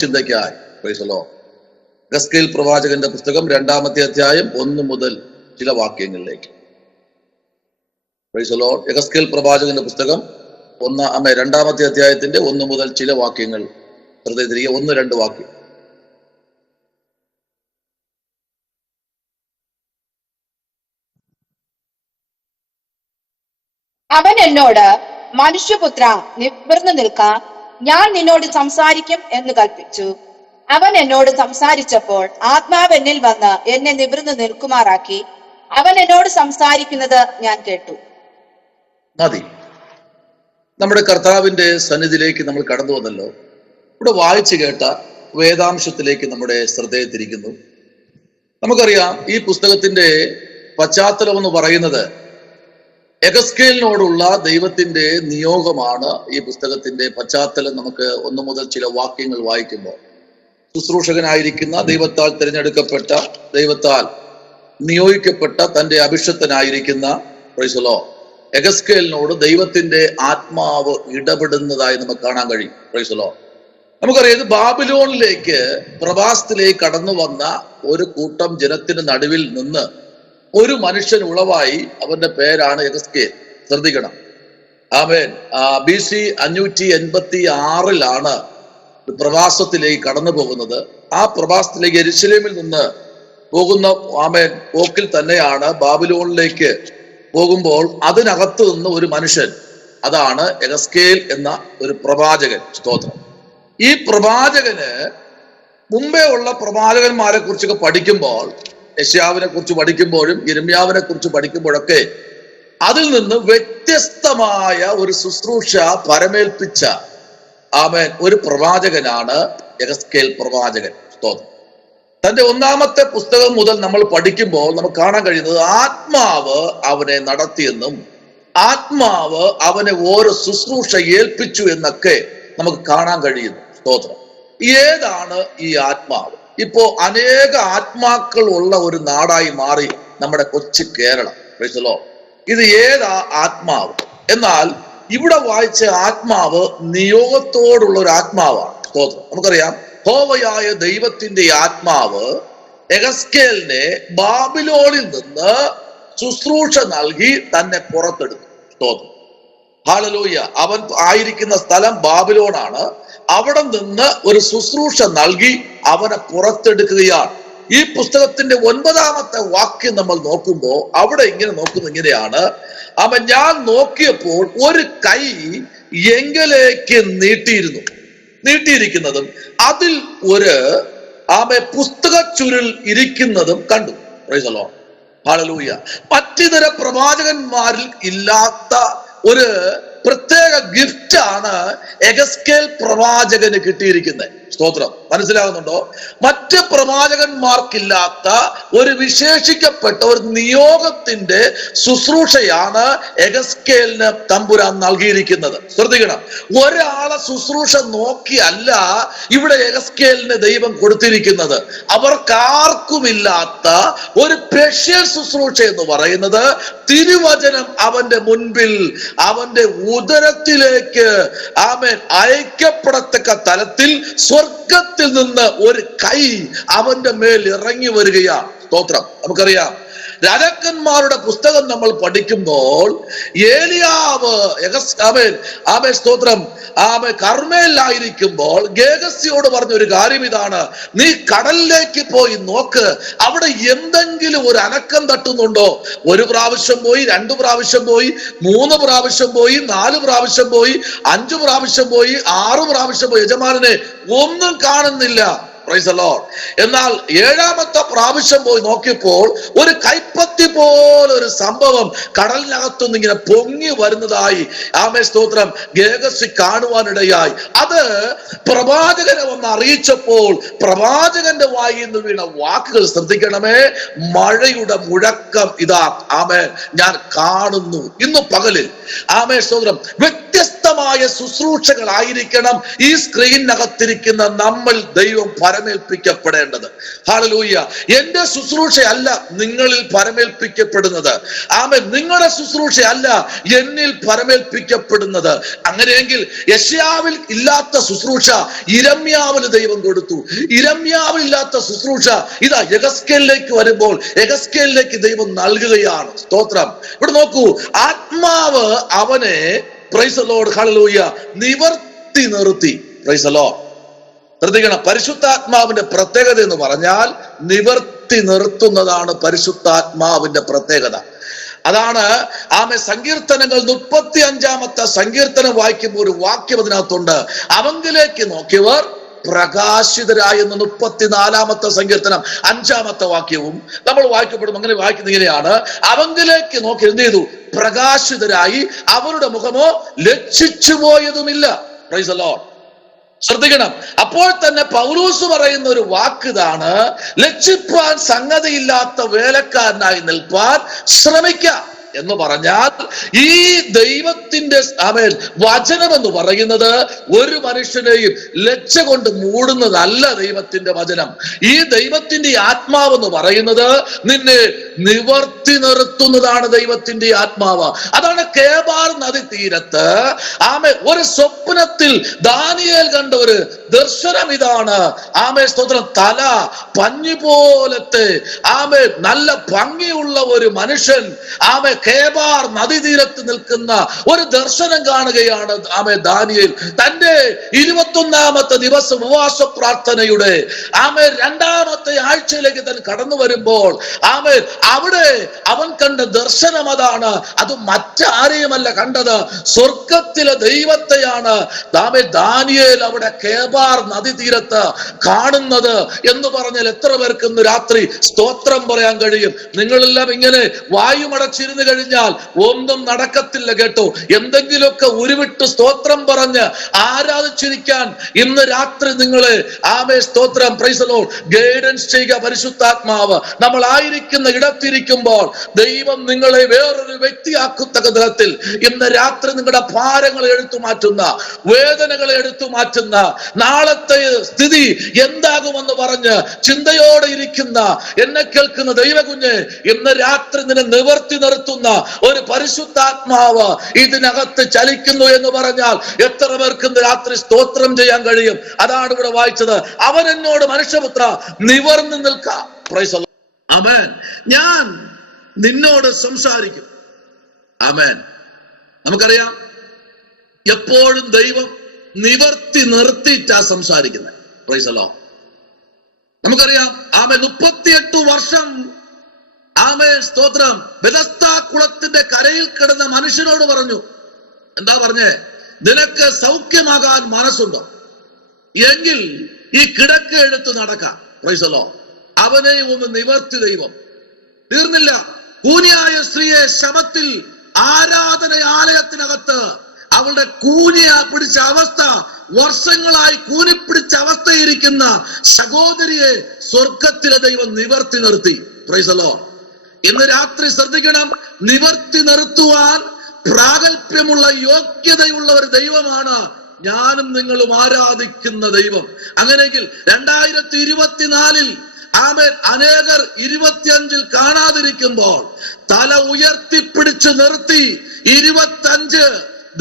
ചിന്തയ്ക്കായി. Praise the Lord. യെഹെസ്കേൽ പ്രവാചകന്റെ പുസ്തകം 2-ാമത്തെ അധ്യായം 1 മുതൽ ചില വാക്യങ്ങളിലേക്ക്. Praise the Lord. യെഹെസ്കേൽ പ്രവാചകന്റെ പുസ്തകം 2-ാമത്തെ അധ്യായത്തിന്റെ 1 മുതൽ ചില വാക്യങ്ങൾ ഹൃദയത്തിരിക്കുക. 1-2 വാക്യം. അവൻ എന്നോട്, മനുഷ്യപുത്ര, നിവർന്നു നിൽക്ക, ഞാൻ നിന്നോട് സംസാരിക്കും എന്ന് കൽപ്പിച്ചു. അവൻ എന്നോട് സംസാരിച്ചപ്പോൾ ആത്മാവ് എന്നിൽ വന്ന് എന്നെ നിവർന്നു നിൽക്കുമാറാക്കി. അവൻ എന്നോട് സംസാരിക്കുന്നത് ഞാൻ കേട്ടു. മതി. നമ്മുടെ കർത്താവിന്റെ സന്നിധിയിലേക്ക് നമ്മൾ കടന്നു വന്നല്ലോ. ഇവിടെ വായിച്ചു കേട്ട വേദാംശത്തിലേക്ക് നമ്മുടെ ശ്രദ്ധയെ തിരിക്കുന്നു. നമുക്കറിയാം, ഈ പുസ്തകത്തിന്റെ പശ്ചാത്തലം എന്ന് പറയുന്നത് യെഹെസ്കേലിനോടുള്ള ദൈവത്തിന്റെ നിയോഗമാണ്. ഈ പുസ്തകത്തിന്റെ പശ്ചാത്തലം നമുക്ക് 1 മുതൽ ചില വാക്യങ്ങൾ വായിക്കുമ്പോൾ, ശുശ്രൂഷകനായിരിക്കുന്ന, ദൈവത്താൽ തിരഞ്ഞെടുക്കപ്പെട്ട, ദൈവത്താൽ നിയോഗിക്കപ്പെട്ട തന്റെ അഭിഷിക്തനായിരിക്കുന്ന പ്രൈസ് ദി ലോർഡ് യെഹെസ്കേലിനോട് ദൈവത്തിന്റെ ആത്മാവ് ഇടപെടുന്നതായി നമുക്ക് കാണാൻ കഴിയും. Price the Lord. നമുക്കറിയാം, ഇത് ബാബിലോണിലേക്ക് പ്രവാസത്തിലേക്ക് കടന്നു വന്ന ഒരു കൂട്ടം ജനത്തിന് നടുവിൽ നിന്ന് ഒരു മനുഷ്യൻ ഉളവായി. അവന്റെ പേരാണ് യെഹെസ്കേൽ. ശ്രദ്ധിക്കണം. ആമേൻ. BC 586 പ്രവാസത്തിലേക്ക് കടന്നു പോകുന്നത്. ആ പ്രവാസത്തിലേക്ക് യെരൂശലേമിൽ നിന്ന് പോകുന്ന ആമേൻ പോക്കിൽ തന്നെയാണ് ബാബിലോണിലേക്ക് പോകുമ്പോൾ അതിനകത്ത് നിന്ന് ഒരു മനുഷ്യൻ, അതാണ് യെഹെസ്കേൽ എന്ന ഒരു പ്രവാചകൻ. സ്തോത്രം. ഈ പ്രവാചകന് മുമ്പേ ഉള്ള പ്രവാചകന്മാരെ കുറിച്ചൊക്കെ പഠിക്കുമ്പോൾ, യെശയ്യാവിനെ കുറിച്ച് പഠിക്കുമ്പോഴും യിരെമ്യാവിനെ കുറിച്ച് പഠിക്കുമ്പോഴൊക്കെ അതിൽ നിന്ന് വ്യത്യസ്തമായ ഒരു ശുശ്രൂഷ പരമേൽപ്പിച്ച ആമേൻ ഒരു പ്രവാചകനാണ് യെഹെസ്കേൽ പ്രവാചകൻ. സ്തോത്രം. തന്റെ 1-ാമത്തെ പുസ്തകം മുതൽ നമ്മൾ പഠിക്കുമ്പോൾ നമുക്ക് കാണാൻ കഴിയുന്നത് ആത്മാവ് അവനെ നടത്തിയെന്നും ആത്മാവ് അവനെ ഓരോ ശുശ്രൂഷ ഏൽപ്പിച്ചു എന്നൊക്കെ നമുക്ക് കാണാൻ കഴിയുന്നു. സ്തോത്രം. ഏതാണ് ഈ ആത്മാവ്? ഇപ്പോ അനേക ആത്മാക്കൾ ഉള്ള ഒരു നാടായി മാറി നമ്മുടെ കൊച്ചു കേരളം. Price the Lord. ഇത് ഏതാ ആത്മാവ്? എന്നാൽ ഇവിടെ വായിച്ച ആത്മാവ് നിയോഗത്തോടുള്ള ഒരു ആത്മാവാണ്. സ്തോത്രം. നമുക്കറിയാം, യഹോവയായ ദൈവത്തിന്റെ ആത്മാവ് യെഹെസ്കേലിനെ ബാബിലോണിൽ നിന്ന് ശുശ്രൂഷ നൽകി തന്നെ പുറത്തെടുത്തു. സ്തോത്രം. ഹല്ലേലൂയ. അവൻ ആയിരിക്കുന്ന സ്ഥലം ബാബിലോണാണ്. അവിടെ നിന്ന് ഒരു ശുശ്രൂഷ നൽകി അവനെ പുറത്തെടുക്കുകയാണ്. ഈ പുസ്തകത്തിന്റെ 9-ാമത്തെ വാക്യം നമ്മൾ നോക്കുമ്പോൾ അവിടെ ഇങ്ങനെയാണ്, അവൻ ഞാൻ നോക്കിയപ്പോൾ ഒരു കൈ എങ്കിലേക്ക് നീട്ടിയിരിക്കുന്നതും അതിൽ ഒരു പുസ്തക ചുരുൾ ഇരിക്കുന്നതും കണ്ടു. Price the Lord. ഹല്ലേലൂയ. മറ്റിതര പ്രവാചകന്മാരിൽ ഇല്ലാത്ത ഒരു പ്രത്യേക ഗിഫ്റ്റ് ആണ് യെഹെസ്കേൽ പ്രവാചകന് കിട്ടിയിരിക്കുന്നത്. സ്തോത്രം. മനസ്സിലാകുന്നുണ്ടോ? മറ്റ് പ്രവാചകന്മാർക്കില്ലാത്ത ഒരു വിശേഷിക്കപ്പെട്ട ഒരു നിയോഗത്തിന്റെ ശുശ്രൂഷയാണ് യെഹെസ്കേലിന് തമ്പുരാൻ നൽകിയിരിക്കുന്നത്. ശ്രദ്ധിക്കണം. ഒരാളെ ശുശ്രൂഷ നോക്കിയല്ല ഇവിടെ യെഹെസ്കേലിന് ദൈവം കൊടുത്തിരിക്കുന്നത്. അവർക്കാർക്കുമില്ലാത്ത ഒരു സ്പെഷ്യൽ ശുശ്രൂഷ എന്ന് പറയുന്നത് തിരുവചനം അവന്റെ മുൻപിൽ, അവന്റെ ഉദരത്തിലേക്ക് ആമേൻ അയക്കപ്പെടത്തക്ക തലത്തിൽ സ്വർഗത്തിൽ നിന്ന് ഒരു കൈ അവന്റെ മേൽ ഇറങ്ങി വരികയാണ്. സ്തോത്രം. നമുക്കറിയാം, രാജാക്കന്മാരുടെ പുസ്തകം നമ്മൾ പഠിക്കുമ്പോൾ ഏലിയാവ് സ്തോത്രം കർമ്മേലായിരിക്കുമ്പോൾ ഗേഹസിയോട് പറഞ്ഞ ഒരു കാര്യം ഇതാണ്: നീ കടലിലേക്ക് പോയി നോക്ക്, അവിടെ എന്തെങ്കിലും ഒരു അനക്കം തട്ടുന്നുണ്ടോ? 1 പ്രാവശ്യം പോയി, 2 പ്രാവശ്യം പോയി, 3 പ്രാവശ്യം പോയി, 4 പ്രാവശ്യം പോയി, 5 പ്രാവശ്യം പോയി, 6 പ്രാവശ്യം പോയി, യജമാനനെ ഒന്നും കാണുന്നില്ല. Price the Lord. എന്നാൽ 7-ാമത്തെ പ്രാവശ്യം പോയി നോക്കിയപ്പോൾ ഒരു കൈപ്പത്തി പോലെ ഒരു സംഭവം കടലിനകത്തുനിന്ന് ഇങ്ങനെ പൊങ്ങി വരുന്നതായി സ്തോത്രം ഗേഹസി കാണുവാനിടയായി. അത് പ്രവാചകനെ ഒന്ന് അറിയിച്ചപ്പോൾ പ്രവാചകന്റെ വായിൽ നിന്ന് വീണ വാക്കുകൾ ശ്രദ്ധിക്കണമേ: മഴയുടെ മുഴക്കം ഇതാ ഞാൻ കാണുന്നു. ഇന്ന് പകലിൽ സ്തോത്രം വ്യത്യസ്ത വ്യത്യസ്തമായ ശുശ്രൂഷകളായിരിക്കണം ഈ സ്ക്രീനിനകത്തിരിക്കുന്ന നമ്മൾ ദൈവം പരമേൽപ്പിക്കപ്പെടേണ്ടത്. ഹല്ലേലൂയ. എന്റെ ശുശ്രൂഷയല്ല നിങ്ങളിൽ പരമേൽപ്പിക്കപ്പെടുന്നത്. ആമേൻ. നിങ്ങളുടെ ശുശ്രൂഷയല്ല എന്നിൽ പരമേൽപ്പിക്കപ്പെടുന്നത്. അങ്ങനെയെങ്കിൽ യെശയ്യാവിൽ ഇല്ലാത്ത ശുശ്രൂഷ യിരെമ്യാവിന് ദൈവം കൊടുത്തു. യിരെമ്യാവിൽ ഇല്ലാത്ത ശുശ്രൂഷ ഇതാ യെഹെസ്കേലിലേക്ക് വരുമ്പോൾ യെഹെസ്കേലിലേക്ക് ദൈവം നൽകുകയാണ്. സ്തോത്രം. ഇവിടെ നോക്കൂ, ആത്മാവ് അവനെ പ്രൈസ് ദി ലോർഡ് ഹല്ലേലൂയ നിവർത്തി നിർത്തി. Price the Lord. ശ്രദ്ധിക്കണം, പരിശുദ്ധാത്മാവിന്റെ പ്രത്യേകത എന്ന് പറഞ്ഞാൽ നിവർത്തി നിർത്തുന്നതാണ് പരിശുദ്ധാത്മാവിന്റെ പ്രത്യേകത. അതാണ് സങ്കീർത്തനങ്ങൾ 35 സങ്കീർത്തനം വായിക്കുമ്പോൾ ഒരു വാക്യം അതിനകത്തുണ്ട്, അവങ്കിലേക്ക് നോക്കിയവർ പ്രകാശിതരായി എന്ന്. 34 സങ്കീർത്തനം 5 വാക്യവും നമ്മൾ വായിക്കപ്പെടും. അങ്ങനെ വായിക്കുന്ന ഇങ്ങനെയാണ്, അവങ്കിലേക്ക് നോക്കി എന്ത് ചെയ്തു? പ്രകാശിതരായി, അവരുടെ മുഖമോ ലജ്ജിച്ചു പോയതുമില്ല. Price the Lord. ശ്രദ്ധിക്കണം, അപ്പോൾ തന്നെ പൗലോസ് പറയുന്ന ഒരു വാക്കിതാണ്, ലജ്ജിപ്പാൻ സംഗതിയില്ലാത്ത വേലക്കാരനായി നിൽപ്പാൻ ശ്രമിക്കാം എന്ന് പറഞ്ഞാൽ ഈ ദൈവത്തിന്റെ വചനം എന്ന് പറയുന്നത് ഒരു മനുഷ്യനെയും ലജ്ജ കൊണ്ട് മൂടുന്നതല്ല ദൈവത്തിന്റെ വചനം. ഈ ദൈവത്തിന്റെ ആത്മാവ് എന്ന് പറയുന്നത് നിന്നെ നിവർത്തി നിർത്തുന്നതാണ് ദൈവത്തിന്റെ ആത്മാവ്. അതാണ് കേബാർ നദി തീരത്ത് ഒരു സ്വപ്നത്തിൽ ദാനിയേൽ കണ്ട ഒരു ദർശനം ഇതാണ്. സ്തോത്രം. തല പഞ്ഞു പോലത്തെ നല്ല ഭംഗിയുള്ള ഒരു മനുഷ്യൻ കേബാർ നദീതീരത്ത് നിൽക്കുന്ന ഒരു ദർശനം കാണുകയാണ് ദാനിയേൽ. തന്റെ 21ാമത്തെ ദിവസം ഉപവാസ പ്രാർത്ഥനയുടെ 2ാമത്തെ ആഴ്ചയിലേക്ക് താൻ കടന്നു വരുമ്പോൾ അവിടെ അവൻ കണ്ട ദർശനം അതാണ്. അത് മറ്റാരെയുമല്ല കണ്ടത്, സ്വർഗത്തിലെ ദൈവത്തെയാണ് ദാനിയേൽ അവിടെ കേബാർ നദീതീരത്ത് കാണുന്നത് എന്ന് പറഞ്ഞാൽ എത്ര പേർക്ക് ഇന്ന് രാത്രി സ്തോത്രം പറയാൻ കഴിയും? നിങ്ങളെല്ലാം ഇങ്ങനെ വായുമടച്ചിരുന്ന് കഴിഞ്ഞാൽ ഒന്നും നടക്കത്തില്ല കേട്ടോ. എന്തെങ്കിലുമൊക്കെ ഉരുവിട്ട് സ്തോത്രം പറഞ്ഞ് ആരാധിച്ചിരിക്കാൻ ഇന്ന് രാത്രി നിങ്ങളെ സ്തോത്രം പ്രൈസ് ദി ലോർഡ് ഗൈഡൻസ് ചെയ്യുക പരിശുദ്ധാത്മാവ്. നമ്മൾ ആയിരിക്കുന്ന ഇടത്തിരിക്കുമ്പോൾ ദൈവം നിങ്ങളെ വേറൊരു വ്യക്തിയാക്കത്തക്ക തരത്തിൽ ഇന്ന് രാത്രി നിങ്ങളുടെ ഭാരങ്ങളെ എടുത്തു മാറ്റുന്ന, വേദനകളെ എടുത്തു മാറ്റുന്ന, നാളത്തെ സ്ഥിതി എന്താകുമെന്ന് പറഞ്ഞ് ചിന്തയോടെ ഇരിക്കുന്ന എന്നെ കേൾക്കുന്ന ദൈവകുഞ്ഞ്, ഇന്ന് രാത്രി നിന്നെ നിവർത്തി നിർത്തുന്ന ഒരു പരിശുദ്ധാത്മാവ് ഇതിനകത്ത് ചലിക്കുന്നു എന്ന് പറഞ്ഞാൽ എത്ര പേർക്ക് ഇന്ന് രാത്രി സ്തോത്രം ചെയ്യാൻ കഴിയും? അതാണ് ഇവിടെ വായിച്ചത്. അവൻ എന്നോട് മനുഷ്യപുത്ര നിവർന്നു നിൽക്കാം. Praise the Lord. ആമേൻ. ഞാൻ നിന്നോട് സംസാരിക്കും. ആമേൻ. നമുക്കറിയാം എപ്പോഴും ദൈവം നിവർത്തി നിർത്തിയിട്ടാ സംസാരിക്കുന്നത്. Price the Lord. നമുക്കറിയാം 38 വർഷം സ്തോത്രം ബെഥസ്ദാ കുളത്തിന്റെ കരയിൽ കിടന്ന മനുഷ്യനോട് പറഞ്ഞു. എന്താ പറഞ്ഞേ? നിനക്ക് സൗഖ്യമാകാൻ മനസ്സുണ്ടോ എങ്കിൽ ഈ കിടക്ക എടുത്ത് നടക്കാം. Price the Lord. അവനെയും ഒന്ന് നിവർത്തി ദൈവം. തീർന്നില്ല. കൂനിയായ സ്ത്രീയെ ശബത്തിൽ ആരാധനാലയത്തിനകത്ത് അവളുടെ കൂനിയ പിടിച്ച അവസ്ഥ, വർഷങ്ങളായി കൂനിപ്പിടിച്ച അവസ്ഥയിരിക്കുന്ന സഹോദരിയെ സ്വർഗത്തിലെ ദൈവം നിവർത്തി നിർത്തി. Price the Lord. ഇന്ന് രാത്രി ശ്രദ്ധിക്കണം, നിവർത്തി നിർത്തുവാൻ പ്രാഗൽഭ്യമുള്ള യോഗ്യതയുള്ള ഒരു ദൈവമാണ് ഞാനും നിങ്ങളും ആരാധിക്കുന്ന ദൈവം. അങ്ങനെയെങ്കിൽ 2024 അനേകർ 25 കാണാതിരിക്കുമ്പോൾ തല ഉയർത്തിപ്പിടിച്ച് നിർത്തി 25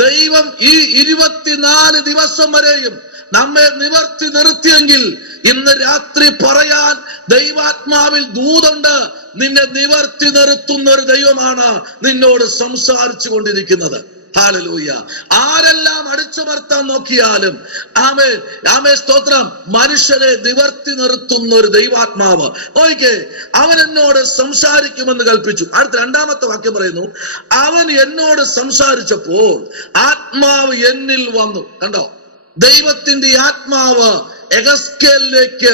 ദൈവം ഈ 24 ദിവസം വരെയും നമ്മെ നിവർത്തി നിർത്തിയെങ്കിൽ ഇന്ന് രാത്രി പറയാൻ ദൈവാത്മാവിൽ ദൂതുണ്ട്. നിന്നെ നിവർത്തി നിർത്തുന്ന ഒരു ദൈവമാണ് നിന്നോട് സംസാരിച്ചു കൊണ്ടിരിക്കുന്നത്. ഹല്ലേലൂയ. ആരെല്ലാം അടിച്ചമർത്താൻ നോക്കിയാലും സ്തോത്രം മനുഷ്യരെ നിവർത്തി നിർത്തുന്ന ഒരു ദൈവാത്മാവ്. ഓക്കെ, അവൻ എന്നോട് സംസാരിക്കുമെന്ന് കൽപ്പിച്ചു. അടുത്ത 2ാമത്തെ വാക്യം പറയുന്നു, അവൻ എന്നോട് സംസാരിച്ചപ്പോൾ ആത്മാവ് എന്നിൽ വന്നു. കണ്ടോ? ദൈവത്തിന്റെ ആത്മാവ് യെഹെസ്കേലിലേക്ക്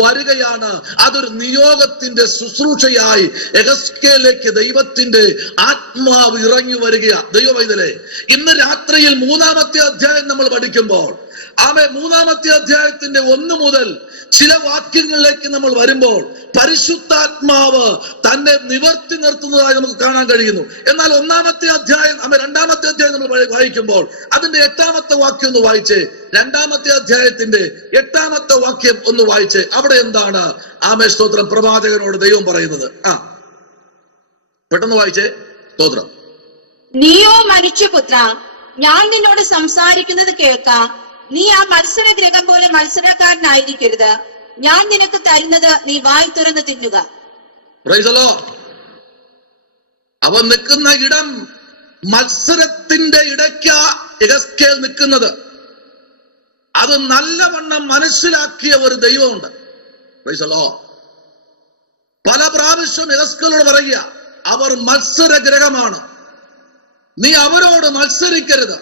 വരികയാണ്. അതൊരു നിയോഗത്തിന്റെ ശുശ്രൂഷയായി യെഹെസ്കേലിലേക്ക് ദൈവത്തിന്റെ ആത്മാവ് ഇറങ്ങി വരികയാ. ദൈവമൈതലേ, ഇന്ന് രാത്രിയിൽ 3ാമത്തെ അധ്യായം നമ്മൾ പഠിക്കുമ്പോൾ ആമേൻ. 3-ാമത്തെ അധ്യായത്തിന്റെ 1 മുതൽ ചില വാക്യങ്ങളിലേക്ക് നമ്മൾ വരുമ്പോൾ പരിശുദ്ധാത്മാവ് തന്നെ നിവർത്തി നിർത്തുന്നതായി നമുക്ക് കാണാൻ കഴിയുന്നു. എന്നാൽ 1-ാമത്തെ അധ്യായം 2-ാമത്തെ അധ്യായം നമ്മൾ വായിക്കുമ്പോൾ അതിന്റെ 8-ാമത്തെ വാക്യം ഒന്ന് വായിച്ചേ. 2-ാമത്തെ അധ്യായത്തിന്റെ 8-ാമത്തെ വാക്യം ഒന്ന് വായിച്ചേ. അവിടെ എന്താണ് ആമേൻ സ്തോത്രം പ്രവാചകനോട് ദൈവം പറയുന്നത്? പെട്ടെന്ന് വായിച്ചേ. സ്തോത്രം. നീയോ മനുഷ്യപുത്ര, ഞാൻ നിന്നോട് സംസാരിക്കുന്നത് കേൾക്കാം. നീ ആ മത്സരഗ്രഹം പോലെ മത്സരക്കാരനായിരിക്കരുത്. ഞാൻ നിനക്ക് തരുന്നത് നീ വായി തുറന്ന് തിന്നുക. Price the Lord. അവൻ നിൽക്കുന്ന ഇടം മത്സരത്തിന്റെ ഇടയ്ക്കാ യെഹെസ്കേൽ നിൽക്കുന്നത്. അത് നല്ലവണ്ണം മനസ്സിലാക്കിയ ഒരു ദൈവമുണ്ട്. Price the Lord. പല പ്രാവശ്യം യെഹെസ്കേലോട് പറയുക, അവർ മത്സരഗ്രഹമാണ്, നീ അവരോട് മത്സരിക്കരുത്.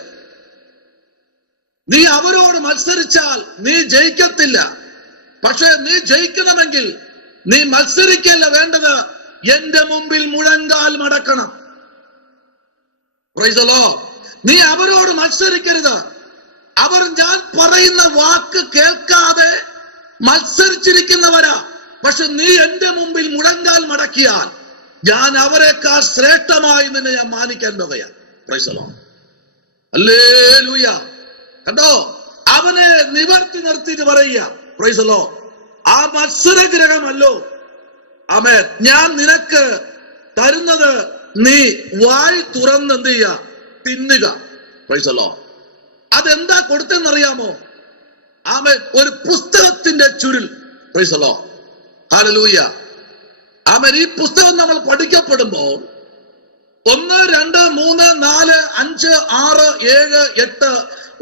നീ അവരോട് മത്സരിച്ചാൽ നീ ജയിക്കത്തില്ല. പക്ഷെ നീ ജയിക്കണമെങ്കിൽ നീ മത്സരിക്കല്ല വേണ്ടത്, എന്റെ മുമ്പിൽ മുഴങ്കാൽ മടക്കണം. Praise the Lord. നീ അവരോട് മത്സരിക്കരുത്. അവർ ഞാൻ പറയുന്ന വാക്ക് കേൾക്കാതെ മത്സരിച്ചിരിക്കുന്നവരാ. പക്ഷെ നീ എന്റെ മുമ്പിൽ മുഴങ്കാൽ മടക്കിയാൽ ഞാൻ അവരെക്കാൾ ശ്രേഷ്ഠമായി നിന്നെ ഞാൻ മാനിക്കാൻ പോകുകയാണ്. Praise the Lord. ഹല്ലേലൂയ. കണ്ടോ, അവനെ നിവർത്തി നിർത്തിയിട്ട് പറയുക. Price the Lord. ആ മത്സരഗ്രഹമല്ലോ ആമേൻ ഞാൻ നിനക്ക് തരുന്നത്, നീ വായി തുറന്ന് എന്ത് ചെയ്യുക? തിന്നുക. Price the Lord. അതെന്താ കൊടുത്തെന്നറിയാമോ? ആമേൻ ഒരു പുസ്തകത്തിന്റെ ചുരുൾ. Price the Lord. ഹല്ലേലൂയ. ആമേൻ ഈ പുസ്തകം നമ്മൾ പഠിക്കപ്പെടുമ്പോൾ 1, 2, 3, 4, 5, 6, 7, 8,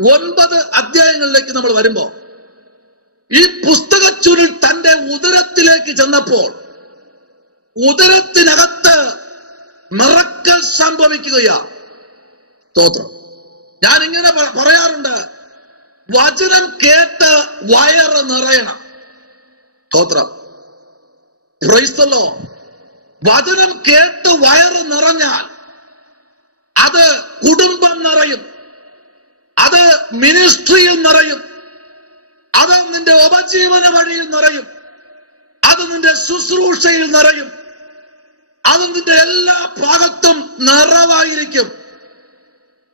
9 അധ്യായങ്ങളിലേക്ക് നമ്മൾ വരുമ്പോ ഈ പുസ്തക ചുരുൾ തന്റെ ഉദരത്തിലേക്ക് ചെന്നപ്പോൾ ഉദരത്തിനകത്ത് മിറക്കൽ സംഭവിക്കുകയാ. സ്തോത്രം. ഞാൻ ഇങ്ങനെ പറയാറുണ്ട്, വചനം കേട്ട് വയറ് നിറയണം. സ്തോത്രം. Price the Lord. വചനം കേട്ട് വയറ് നിറഞ്ഞാൽ അത് കുടുംബം നിറയും, അത് മിനിസ്ട്രിയിൽ നിറയും, അത് നിന്റെ ഉപജീവന വഴിയിൽ നിറയും, അത് നിന്റെ ശുശ്രൂഷയിൽ നിറയും, അത് നിന്റെ എല്ലാ ഭാഗത്തും നിറവായിരിക്കും.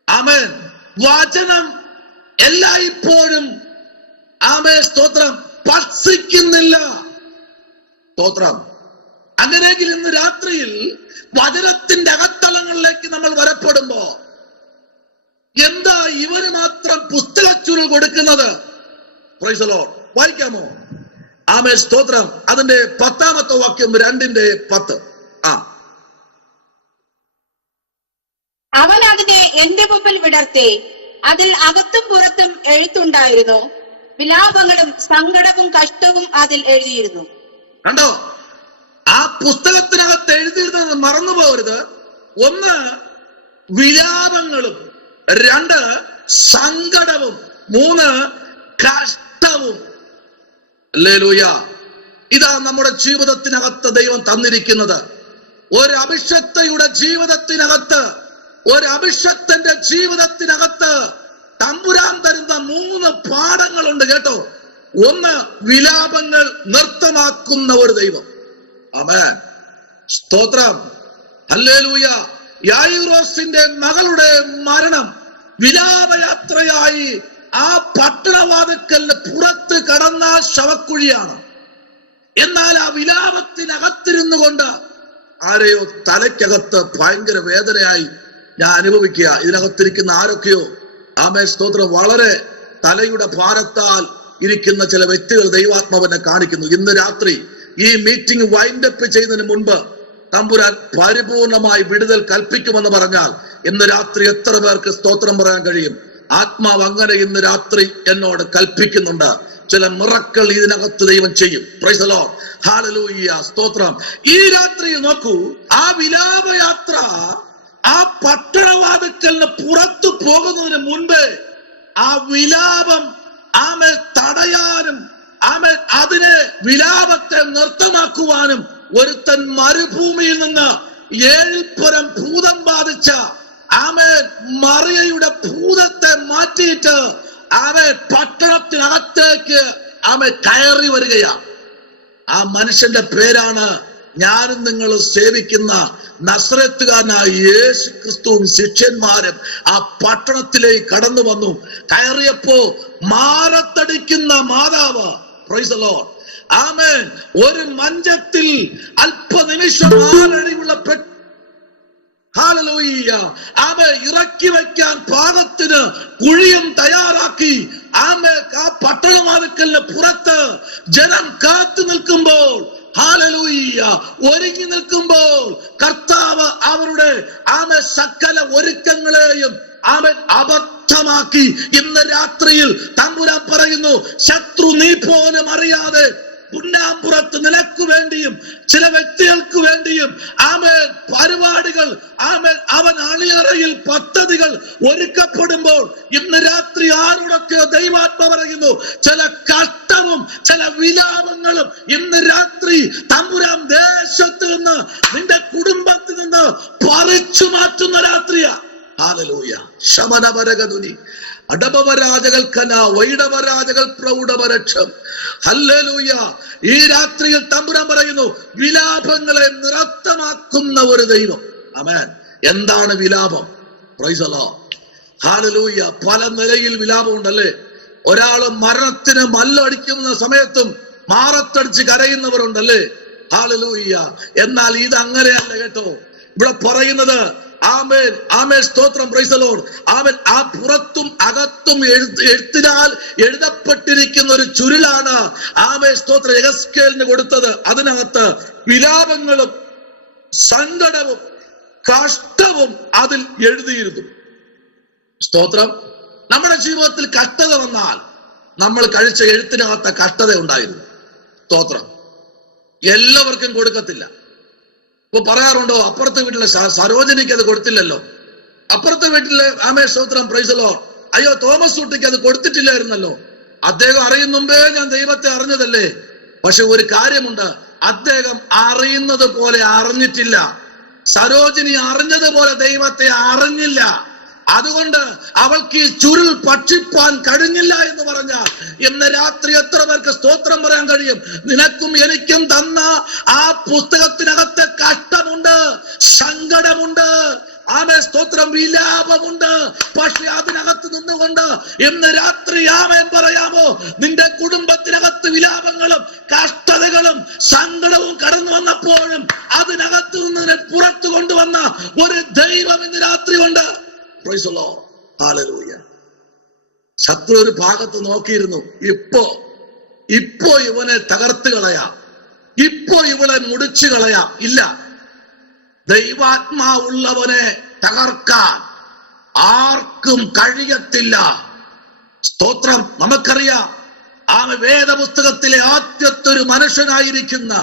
ആമേൻ. വചനം എല്ലായ്പ്പോഴും ആമേൻ സ്തോത്രം ഭക്ഷിക്കുന്നില്ല. സ്തോത്രം. അങ്ങനെയെങ്കിൽ ഇന്ന് രാത്രിയിൽ വചനത്തിന്റെ അകത്തളങ്ങളിലേക്ക് നമ്മൾ വരപ്പെടുമ്പോ എന്താ ഇവന് മാത്രം പുസ്തക ചുരുൾ കൊടുക്കുന്നത്? Praise the Lord. വായിക്കാമോ? ആമേൻ സ്തോത്രം. അതിന്റെ 10-ാമത്തെ വാക്യം 2:10. അവൻ അതിനെ എന്റെ മുമ്പിൽ വിടർത്തി, അതിൽ അകത്തും പുറത്തും എഴുത്തുണ്ടായിരുന്നു. വിലാപങ്ങളും സങ്കടവും കഷ്ടവും അതിൽ എഴുതിയിരുന്നു. കണ്ടോ? ആ പുസ്തകത്തിനകത്ത് എഴുതിയിരുന്നത് മറന്നു പോകരുത്. 1 വിലാപങ്ങളും, 2 സങ്കടവും, 3 കഷ്ടവും. ഹല്ലേലൂയ. ഇതാ നമ്മുടെ ജീവിതത്തിനകത്ത് ദൈവം തന്നിരിക്കുന്നത്. ഒരു അഭിഷക്തയുടെ ജീവിതത്തിനകത്ത്, ഒരു അഭിഷക്തന്റെ ജീവിതത്തിനകത്ത് തമ്പുരാൻ തരുന്ന 3 പാഠങ്ങളുണ്ട് കേട്ടോ. 1 വിലാപങ്ങൾ നൃത്തമാക്കുന്ന ഒരു ദൈവം. ആമേൻ സ്തോത്രം. ഹല്ലേലൂയ. യായിറോസിന്റെ മകളുടെ മരണം വിലാപയാത്രയായി ആ പട്ടണവാതിക്കലിന് പുറത്ത് കടന്ന ശവക്കുഴിയാണ്. എന്നാൽ ആ വിലാപത്തിനകത്തിരുന്നു കൊണ്ട് ആരെയോ തലയ്ക്കകത്ത് ഭയങ്കര വേദനയായി ഞാൻ അനുഭവിക്കുക. ഇതിനകത്തിരിക്കുന്ന ആരൊക്കെയോ ആമേൻ സ്തോത്രം വളരെ തലയുടെ ഭാരത്താൽ ഇരിക്കുന്ന ചില വ്യക്തികൾ ദൈവാത്മാവിനെ കാണിക്കുന്നു. ഇന്ന് രാത്രി ഈ മീറ്റിംഗ് വൈൻഡപ്പ് ചെയ്യുന്നതിന് മുൻപ് തമ്പുരാൻ പരിപൂർണമായി വിടുതൽ കൽപ്പിക്കുമെന്ന് പറഞ്ഞാൽ ഇന്ന് രാത്രി എത്ര പേർക്ക് സ്തോത്രം പറയാൻ കഴിയും? ആത്മാവ് അങ്ങനെ ഇന്ന് രാത്രി എന്നോട് കൽപ്പിക്കുന്നുണ്ട്. ചില മിറക്കൾ ഇതിനകത്ത് ദൈവം ചെയ്യും. Price the Lord. ഹല്ലേലൂയ. സ്തോത്രം. ഈ രാത്രി നോക്കൂ, ആ വിലാപയാത്ര ആ പട്ടണവാതിക്കലിന് പുറത്തു പോകുന്നതിന് മുൻപേ ആ വിലാപം ആമേ തടയാനും ആമേ അതിനെ വിലാപത്തെ നൃത്തമാക്കുവാനും ഒരുത്തൻ മരുഭൂമിയിൽ നിന്ന് 7 പുരം ഭൂതം ബാധിച്ച ആമേൻ മറിയയുടെ ഭൂതത്തെ മാറ്റിയിട്ട് അവൻ പട്ടണത്തിനകത്തേക്ക് അവൻ കയറി വരികയാണ്. ആ മനുഷ്യന്റെ പേരാണ് ഞാനും നിങ്ങൾ സേവിക്കുന്ന നസ്രത്തുകാരനായ യേശു ക്രിസ്തുവും ശിഷ്യന്മാരും ആ പട്ടണത്തിലേക്ക് കടന്നു വന്നു. കയറിയപ്പോ മാറത്തടിക്കുന്ന മാതാവ്, പ്രൈസ് ദി ലോർഡ്, ആമേൻ, ഒരു മഞ്ചത്തിൽ അല്പനിമിഷം ആറടിയുള്ള ഹല്ലേലൂയ, ആമേൻ, ഇറക്കി വയ്ക്കാൻ പാകത്തിന് കുഴിയും തയ്യാറാക്കി ആമേൻ ആ പട്ടണവാതിൽക്കലിന് പുറത്ത് ജനം കാത്തു നിൽക്കുമ്പോൾ, ഹല്ലേലൂയ, ഒരുങ്ങി നിൽക്കുമ്പോൾ കർത്താവ് അവരുടെ ആമേൻ സകല ഒരുക്കങ്ങളെയും അവൻ അബദ്ധമാക്കി. ഇന്ന് രാത്രിയിൽ തമ്പുരാൻ പറയുന്നു, ശത്രു നീ പോലും അറിയാതെ പുന്നാമ്പുറത്ത് നിനക്ക് വേണ്ടിയും ചില വ്യക്തികൾക്ക് വേണ്ടിയും ആമേൻ പരിപാടികൾ, ആമേൻ അവൻ അണിയറയിൽ പദ്ധതികൾ ഒരുക്കപ്പെടുമ്പോൾ ഇന്ന് രാത്രി ആരോടൊക്കെ ദൈവാത്മ പറയുന്നു, ചില കഷ്ടവും ചില വിലാപങ്ങളും ഇന്ന് രാത്രി തമ്പുരാൻ ദേശത്ത് നിന്ന് നിന്റെ കുടുംബത്തിൽ നിന്ന് പറിച്ചു മാറ്റുന്ന രാത്രിയാ. ഹല്ലേലൂയ. ശമനവരഗതുനി അടപവരാജകൽക്കന വൈഡവരാജകൾ പ്രൗഢവരക്ഷം. ഹല്ലേലൂയ. ഈ രാത്രിയിൽ തമ്പുരാൻ പറയുന്നു, വിലാപങ്ങളെ നിരത്തമാക്കുന്ന ഒരു ദൈവം. ആമേൻ. എന്താണ് വിലാപം? Price the Lord. ഹല്ലേലൂയ. പല നിലയിൽ വിലാപം ഉണ്ടല്ലേ. ഒരാള് മരണത്തിന് മല്ലടിക്കുന്ന സമയത്തും മാറത്തടിച്ച് കരയുന്നവരുണ്ടല്ലേ. ഹല്ലേലൂയ. എന്നാൽ ഇത് അങ്ങനെയല്ല കേട്ടോ. ഇവിടെ പറയുന്നത് ആമേൻ, ആമേൻ, സ്തോത്രം, പ്രൈസ് ദി ലോർഡ്. ആമേൻ. ആ പുറത്തും അകത്തും എഴുത്തിനാൽ എഴുതപ്പെട്ടിരിക്കുന്ന ഒരു ചുരുളാണ് ആമേൻ, സ്തോത്രം, യെഹെസ്കേലിന് കൊടുത്തത്. അതിനകത്ത് വിലാപങ്ങളും സങ്കടവും കഷ്ടവും അതിൽ എഴുതിയിരുന്നു. സ്തോത്രം. നമ്മുടെ ജീവിതത്തിൽ കഷ്ടത വന്നാൽ നമ്മൾ കഴിച്ച എഴുത്തിനകത്ത് കഷ്ടത ഉണ്ടായിരുന്നു. സ്തോത്രം. എല്ലാവർക്കും കൊടുക്കത്തില്ല. ഇപ്പൊ പറയാറുണ്ടോ, അപ്പുറത്തെ വീട്ടിലെ സരോജിനിക്ക് അത് കൊടുത്തില്ലല്ലോ, അപ്പുറത്തെ വീട്ടിലെ ആമേ, സ്തോത്രം, പ്രൈസ് ദി ലോർഡ്, അയ്യോ തോമസ് കുട്ടിക്ക് അത് കൊടുത്തിട്ടില്ലായിരുന്നല്ലോ, അദ്ദേഹം അറിയും മുമ്പേ ഞാൻ ദൈവത്തെ അറിഞ്ഞതല്ലേ. പക്ഷെ ഒരു കാര്യമുണ്ട്, അദ്ദേഹം അറിയുന്നത് പോലെ അറിഞ്ഞിട്ടില്ല. സരോജിനി അറിഞ്ഞതുപോലെ ദൈവത്തെ അറിഞ്ഞില്ല. അതുകൊണ്ട് അവൾക്ക് ഈ ചുരുൾ ഭക്ഷിപ്പാൻ കഴിഞ്ഞില്ല എന്ന് പറഞ്ഞ ഇന്ന് രാത്രി എത്ര പേർക്ക് സ്തോത്രം പറയാൻ കഴിയും? നിനക്കും എനിക്കും തന്ന ആ പുസ്തകത്തിനകത്ത് കഷ്ടമുണ്ട്, സങ്കടമുണ്ട്, ആമേ, സ്തോത്രം, വിലാപമുണ്ട്. പക്ഷെ അതിനകത്ത് നിന്നുകൊണ്ട് ഇന്ന് രാത്രി ആമേൻ പറയാമോ, നിന്റെ കുടുംബത്തിനകത്ത് വിലാപങ്ങളും കഷ്ടതകളും സങ്കടവും കടന്നു വന്നപ്പോഴും അതിനകത്ത് നിന്ന് പുറത്തു കൊണ്ടുവന്ന ഒരു ദൈവം ഇന്ന് രാത്രി ഉണ്ട്. Price the Lord. ഹല്ലേലൂയ. ശത്രു ഒരു ഭാഗത്ത് നോക്കിയിരുന്നു, ഇപ്പോ ഇവനെ തകർത്ത് കളയാം, ഇപ്പോ ഇവളെ മുടിച്ചു കളയാം. ഇല്ല, ദൈവാത്മാവുള്ളവനെ തകർക്കാൻ ആർക്കും കഴിയത്തില്ല. സ്തോത്രം. നമുക്കറിയാം, ആമ വേദപുസ്തകത്തിലെ ആദ്യത്തെ ഒരു മനുഷ്യനായിരിക്കുന്ന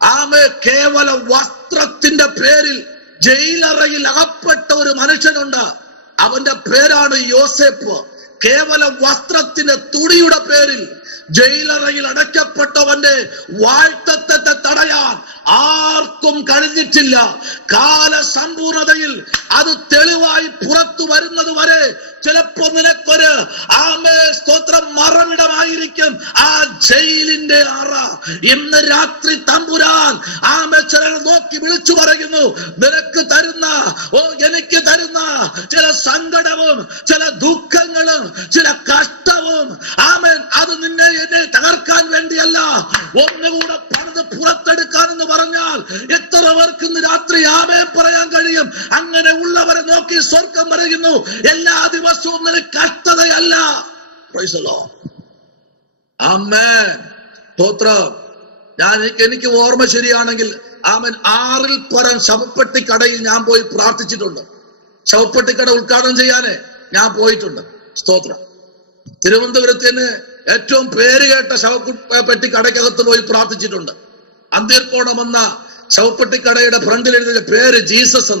ആമ കേവല വസ്ത്രത്തിന്റെ പേരിൽ ജയിലറയിൽ അകപ്പെട്ട ഒരു മനുഷ്യനുണ്ട്. അവന്റെ പേരാണ് യോസേപ്പ്. കേവല വസ്ത്രത്തിന്റെ തുണിയുടെ പേരിൽ ജയിലറയിൽ അടയ്ക്കപ്പെട്ടവന്റെ വാഴ്ത്തത്തെ തടയാൻ ആർക്കും കഴിഞ്ഞിട്ടില്ല. കാലസമ്പൂർണതയിൽ അത് തെളിവായി പുറത്തു വരുന്നത് വരെ ചിലപ്പോ നിനക്കൊരു ആമേ, സ്തോത്രം, മറവിടമായിരിക്കും ആ ജയിലിന്റെ അറ. ഇന്ന് രാത്രി തമ്പുരാൻ ആമേ ചിലർ നോക്കി വിളിച്ചു പറയുന്നു, നിനക്ക് തരുന്ന, എനിക്ക് തരുന്ന ചില സങ്കടവും ചില ദുഃഖങ്ങളും ചില കഷ്ടവും ആമേൻ, അത് നിന്നെ എന്നെ തകർക്കാൻ വേണ്ടിയല്ല, ഒന്നുകൂടെ പണിത് പുറത്തെടുക്കാനെന്ന് പറഞ്ഞാൽ എത്ര പേർക്ക് ഇന്ന് രാത്രി ആമേൻ പറയാൻ കഴിയും? അങ്ങനെ ഉള്ളവരെ നോക്കി സ്വർഗം പറയുന്നു, എല്ലാ ദിവസവും നിനക്ക് കഷ്ടതയല്ല. Praise the Lord. ആമേൻ. സ്തോത്രം. എനിക്ക് ഓർമ്മ ശരിയാണെങ്കിൽ ആമേൻ 6-ൽ പരം ശവപ്പെട്ടിക്കടയിൽ ഞാൻ പോയി പ്രാർത്ഥിച്ചിട്ടുണ്ട്. ശവപ്പെട്ടിക്കട ഉദ്ഘാടനം ചെയ്യാനേ ഞാൻ പോയിട്ടുണ്ട്. സ്തോത്രം. തിരുവനന്തപുരത്തിന് ഏറ്റവും പേര് കേട്ട ശവപ്പെട്ടിക്കടയ്ക്കകത്ത് പോയി പ്രാർത്ഥിച്ചിട്ടുണ്ട്. അന്തീർക്കോണം എന്ന ശവപ്പെട്ടിക്കടയുടെ ഫ്രണ്ടിൽ എഴുതിയ പേര് ജീസസ്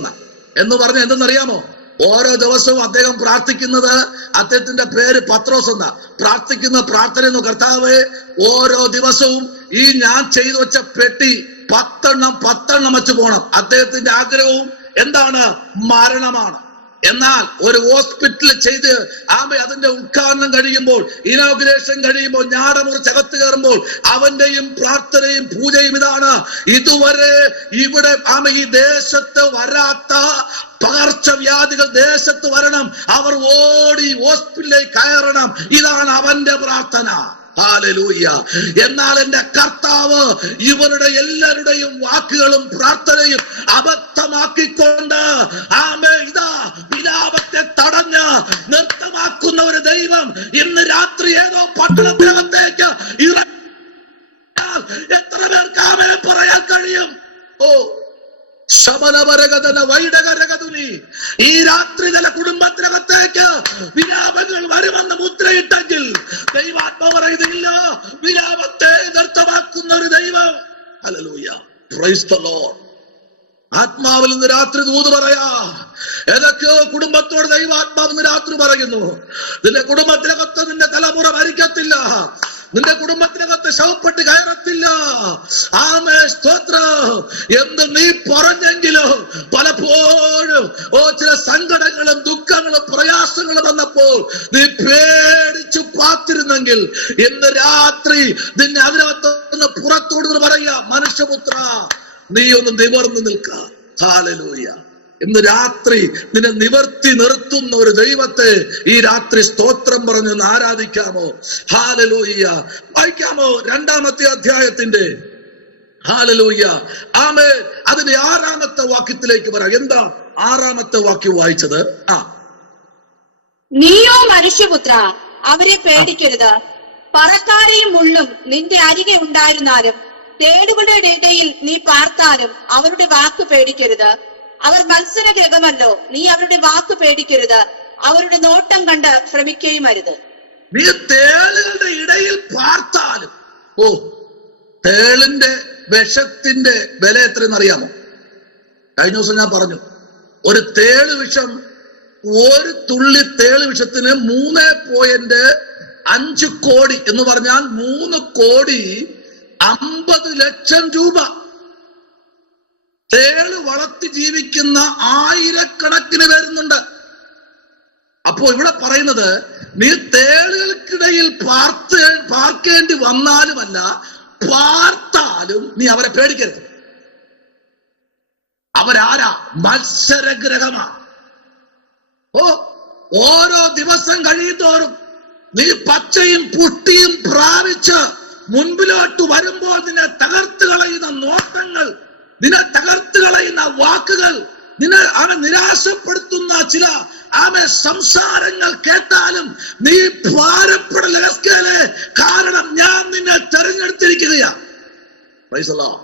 എന്ന് പറഞ്ഞ എന്തെന്നറിയാമോ? ഓരോ ദിവസവും അദ്ദേഹം പ്രാർത്ഥിക്കുന്നത്, അദ്ദേഹത്തിന്റെ പേര് പത്രോസ് എന്ന. പ്രാർത്ഥിക്കുന്ന പ്രാർത്ഥന, കർത്താവേ, ഓരോ ദിവസവും ഈ ഞാൻ ചെയ്തു വെച്ച പെട്ടി 10 എണ്ണം വെച്ച് പോകണം. അദ്ദേഹത്തിന്റെ ആഗ്രഹവും എന്താണ്? മരണമാണ്. എന്നാൽ ഒരു ഹോസ്പിറ്റൽ ചെയ്ത് അതിന്റെ ഉദ്ഘാടനം കഴിയുമ്പോൾ, ഇനോഗ്രേഷൻ കഴിയുമ്പോൾ, ഞാടമുറിച്ചകത്ത് കയറുമ്പോൾ അവന്റെയും പ്രാർത്ഥനയും പൂജയും ഇതാണ്: ഇതുവരെ ഇവിടെ ഈ ദേശത്ത് വരാത്ത പകർച്ചവ്യാധികൾ ദേശത്ത് വരണം, അവർ ഓടി ഹോസ്പിറ്റലിലേക്ക് കയറണം. ഇതാണ് അവന്റെ പ്രാർത്ഥന. ഹല്ലേലൂയ. എന്നാൽ എന്റെ കർത്താവ് ഇവരുടെ എല്ലാവരുടെയും വാക്കുകളും പ്രാർത്ഥനയും അബദ്ധമാക്കിക്കൊണ്ട് ഇതാ വിലാപത്തെ തടഞ്ഞ് നൃത്തമാക്കുന്ന ഒരു ദൈവം ഇന്ന് രാത്രി ഏതോ പട്ടണത്തിനകത്തേക്ക് എത്ര പേർക്ക് ആമേൻ പറയാൻ കഴിയും? ഈ രാത്രി ചില കുടുംബത്തിനകത്തേക്ക് വിലാപങ്ങൾ വരുമെന്ന് മുദ്രയിട്ടെങ്കിൽ ദൈവാത്മാവ് പറയുന്നില്ല, വിലാപത്തെ നൃത്തമാക്കുന്ന ഒരു ദൈവം. Hallelujah, praise the Lord. ആത്മാവിൽ നിന്ന് രാത്രി ദൂത് പറയാ. ഏതൊക്കെയോ കുടുംബത്തോട് ദൈവാത്മാവ് ഇന്ന് രാത്രി പറയുന്നു: നിന്റെ കുടുംബത്തിനകത്ത് നിന്റെ തലമുറ മരിക്കത്തില്ല, നിന്റെ കുടുംബത്തിനകത്ത് ശവപ്പെട്ട് കയറത്തില്ല. സ്തോത്രം എന്ന് നീ പറഞ്ഞെങ്കിലോ പലപ്പോഴും ചില സങ്കടങ്ങളും ദുഃഖങ്ങളും പ്രയാസങ്ങളും വന്നപ്പോൾ നീ പേടിച്ചു പാത്തിരുന്നെങ്കിൽ ഇന്ന് രാത്രി നിന്നെ അതിനകത്ത് പുറത്തോട് പറയുക: മനുഷ്യപുത്ര, നീ ഒന്ന് നിവർന്നു നിൽക്ക. ഹല്ലേലൂയ. ഇന്ന് രാത്രി നിന്നെ നിവർത്തി നിർത്തുന്ന ഒരു ദൈവത്തെ ഈ രാത്രി സ്തോത്രം പറഞ്ഞു ആരാധിക്കാമോ? ഹല്ലേലൂയ. വായിക്കാമോ 2-ാമത്തെ അധ്യായത്തിന്റെ? ഹല്ലേലൂയ, ആമേൻ. അതിന്റെ 6-ാമത്തെ വാക്യത്തിലേക്ക് വരാം. എന്താ 6-ാമത്തെ വാക്യം വായിച്ചത്? നീയോ മനുഷ്യപുത്ര, അവരെ പേടിക്കരുത്. പറക്കാരെയും മുള്ളും നിന്റെ അരികെ ഉണ്ടായിരുന്നാലും തേടുകളുടെ ഇടയിൽ നീ പാർത്താലും അവരുടെ വാക്ക് പേടിക്കരുത്. അവർ മത്സരഗ്രഹമല്ലോ, നീ അവരുടെ വാക്ക് പേടിക്കരുത്. അവരുടെ നോട്ടം കണ്ട് ശ്രമിക്കുകയും അരുത്. നീ തേളുകളുടെ ഇടയിൽ പാർത്താലും. തേളിന്റെ വിഷത്തിന്റെ വില എത്രയെന്ന് അറിയാമോ? കഴിഞ്ഞ ദിവസം ഞാൻ പറഞ്ഞു, ഒരു തേള് വിഷം, ഒരു തുള്ളി തേള് വിഷത്തിന് 3.5 കോടി എന്ന് പറഞ്ഞാൽ 3,50,00,000 രൂപ. തേള് വളർത്തി ജീവിക്കുന്ന ആയിരക്കണക്കിന് വരുന്നുണ്ട്. അപ്പോ ഇവിടെ പറയുന്നത്, നീ തേളുകൾക്കിടയിൽ പാർക്കേണ്ടി വന്നാലുമല്ല, പാർത്താലും നീ അവരെ പേടിക്കരുത്. അവരാരാ? മത്സരഗ്രഹമാ. ഓരോ ദിവസം കഴിയുന്തോറും നീ പച്ചയും പുഷ്ടിയും പ്രാപിച്ച് മുൻപിലോട്ട് വരുമ്പോൾ നിന്നെ തകർത്ത് കളയുന്ന നോട്ടങ്ങൾ, നിന്നെ തകർത്ത് കളയുന്ന വാക്കുകൾ, നിന്നെ നിരാശപ്പെടുത്തുന്ന ചില സംസാരങ്ങൾ കേട്ടാലും നീ ഭാരപ്പെടലേ. കാരണം ഞാൻ നിന്നെ തെരഞ്ഞെടുത്തിരിക്കുകയാ. Price the Lord.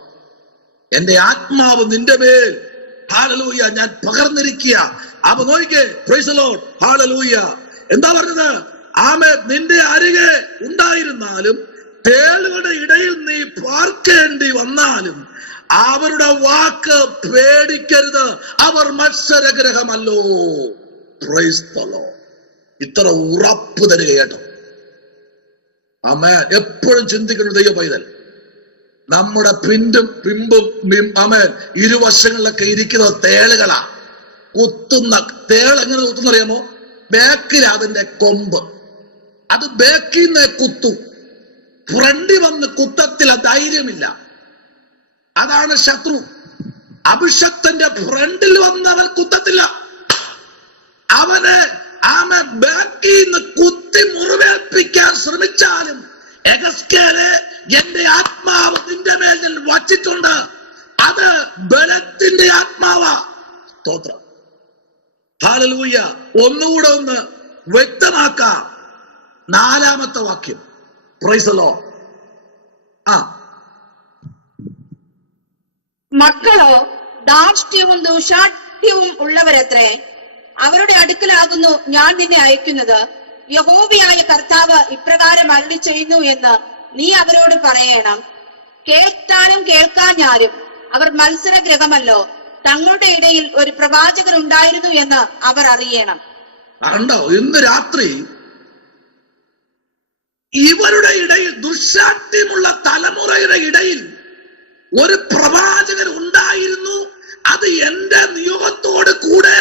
എന്റെ ആത്മാവ് നിന്റെ മേൽ, ഹല്ലേലൂയ, ഞാൻ പകർന്നിരിക്കുക. അപ്പൊ നോക്കിക്കേ, പ്രൈസ് ദി ലോർഡ്, ഹല്ലേലൂയ. എന്താ പറഞ്ഞത്? ആമേൻ. നിന്റെ അരികെ ഉണ്ടായിരുന്നാലും തേളുകളുടെ ഇടയിൽ നീ പാർക്കേണ്ടി വന്നാലും അവരുടെ വാക്ക് പേടിക്കരുത്. അവർ മത്സരഗ്രഹമല്ലോ. Praise the Lord. ഇത്ര ഉറപ്പ് തരിക കേട്ടോ. ആമേൻ. എപ്പോഴും ചിന്തിക്കുന്ന ദൈവ പൈതൽ, നമ്മുടെ പിമ്പും ആമേൻ ഇരുവശങ്ങളിലൊക്കെ ഇരിക്കുന്ന തേളുകളാ. കുത്തുന്ന തേൾ എങ്ങനെ കുത്തുന്ന അറിയാമോ? ബാക്കിൽ അതിന്റെ കൊമ്പ്, അത് ബാക്കിൽ നിന്ന് കുത്തു. ഫ്രണ്ടിൽ വന്ന് കുത്തത്തില്ല, ധൈര്യമില്ല. അതാണ് ശത്രു. അഭിഷക്തന്റെ ഫ്രണ്ടിൽ വന്ന് അവൻ കുത്തത്തില്ല. അവനെ ബാക്കിൽ നിന്ന് കുത്തി മുറിവേൽപ്പിക്കാൻ ശ്രമിച്ചാലും, എഗസ്കേലേ, എന്റെ ആത്മാവ് നിന്റെ മേൽ ഞാൻ വച്ചിട്ടുണ്ട്. അത് ബലത്തിന്റെ ആത്മാവാ. സ്തോത്രം. ഹല്ലേലൂയ. ഒന്നുകൂടെ ഒന്ന് വ്യക്തമാക്കാം. 4-ാമത്തെ വാക്യം. Price the Lord. മക്കളോ ധാർഷ്ട്യവും ദുശാഠ്യവും ഉള്ളവരത്രേ. അവരുടെ അടുക്കലാകുന്നു ഞാൻ നിന്നെ അയക്കുന്നത്. യഹോവയായ കർത്താവ് ഇപ്രകാരം അരുളി ചെയ്യുന്നു എന്ന് നീ അവരോട് പറയണം. കേട്ടാലും കേൾക്കാഞ്ഞാലും അവർ മത്സരഗ്രഹമല്ലോ, തങ്ങളുടെ ഇടയിൽ ഒരു പ്രവാചകർ ഉണ്ടായിരുന്നു എന്ന് അവർ അറിയണം. കണ്ടോ? ഇന്ന് രാത്രി ഇവരുടെ ഇടയിൽ, ദുശാഠ്യമുള്ള തലമുറയുടെ ഇടയിൽ ഒരു പ്രവാചകൻ ഉണ്ടായിരുന്നു. അത് എന്റെ നിയോഗത്തോട് കൂടെ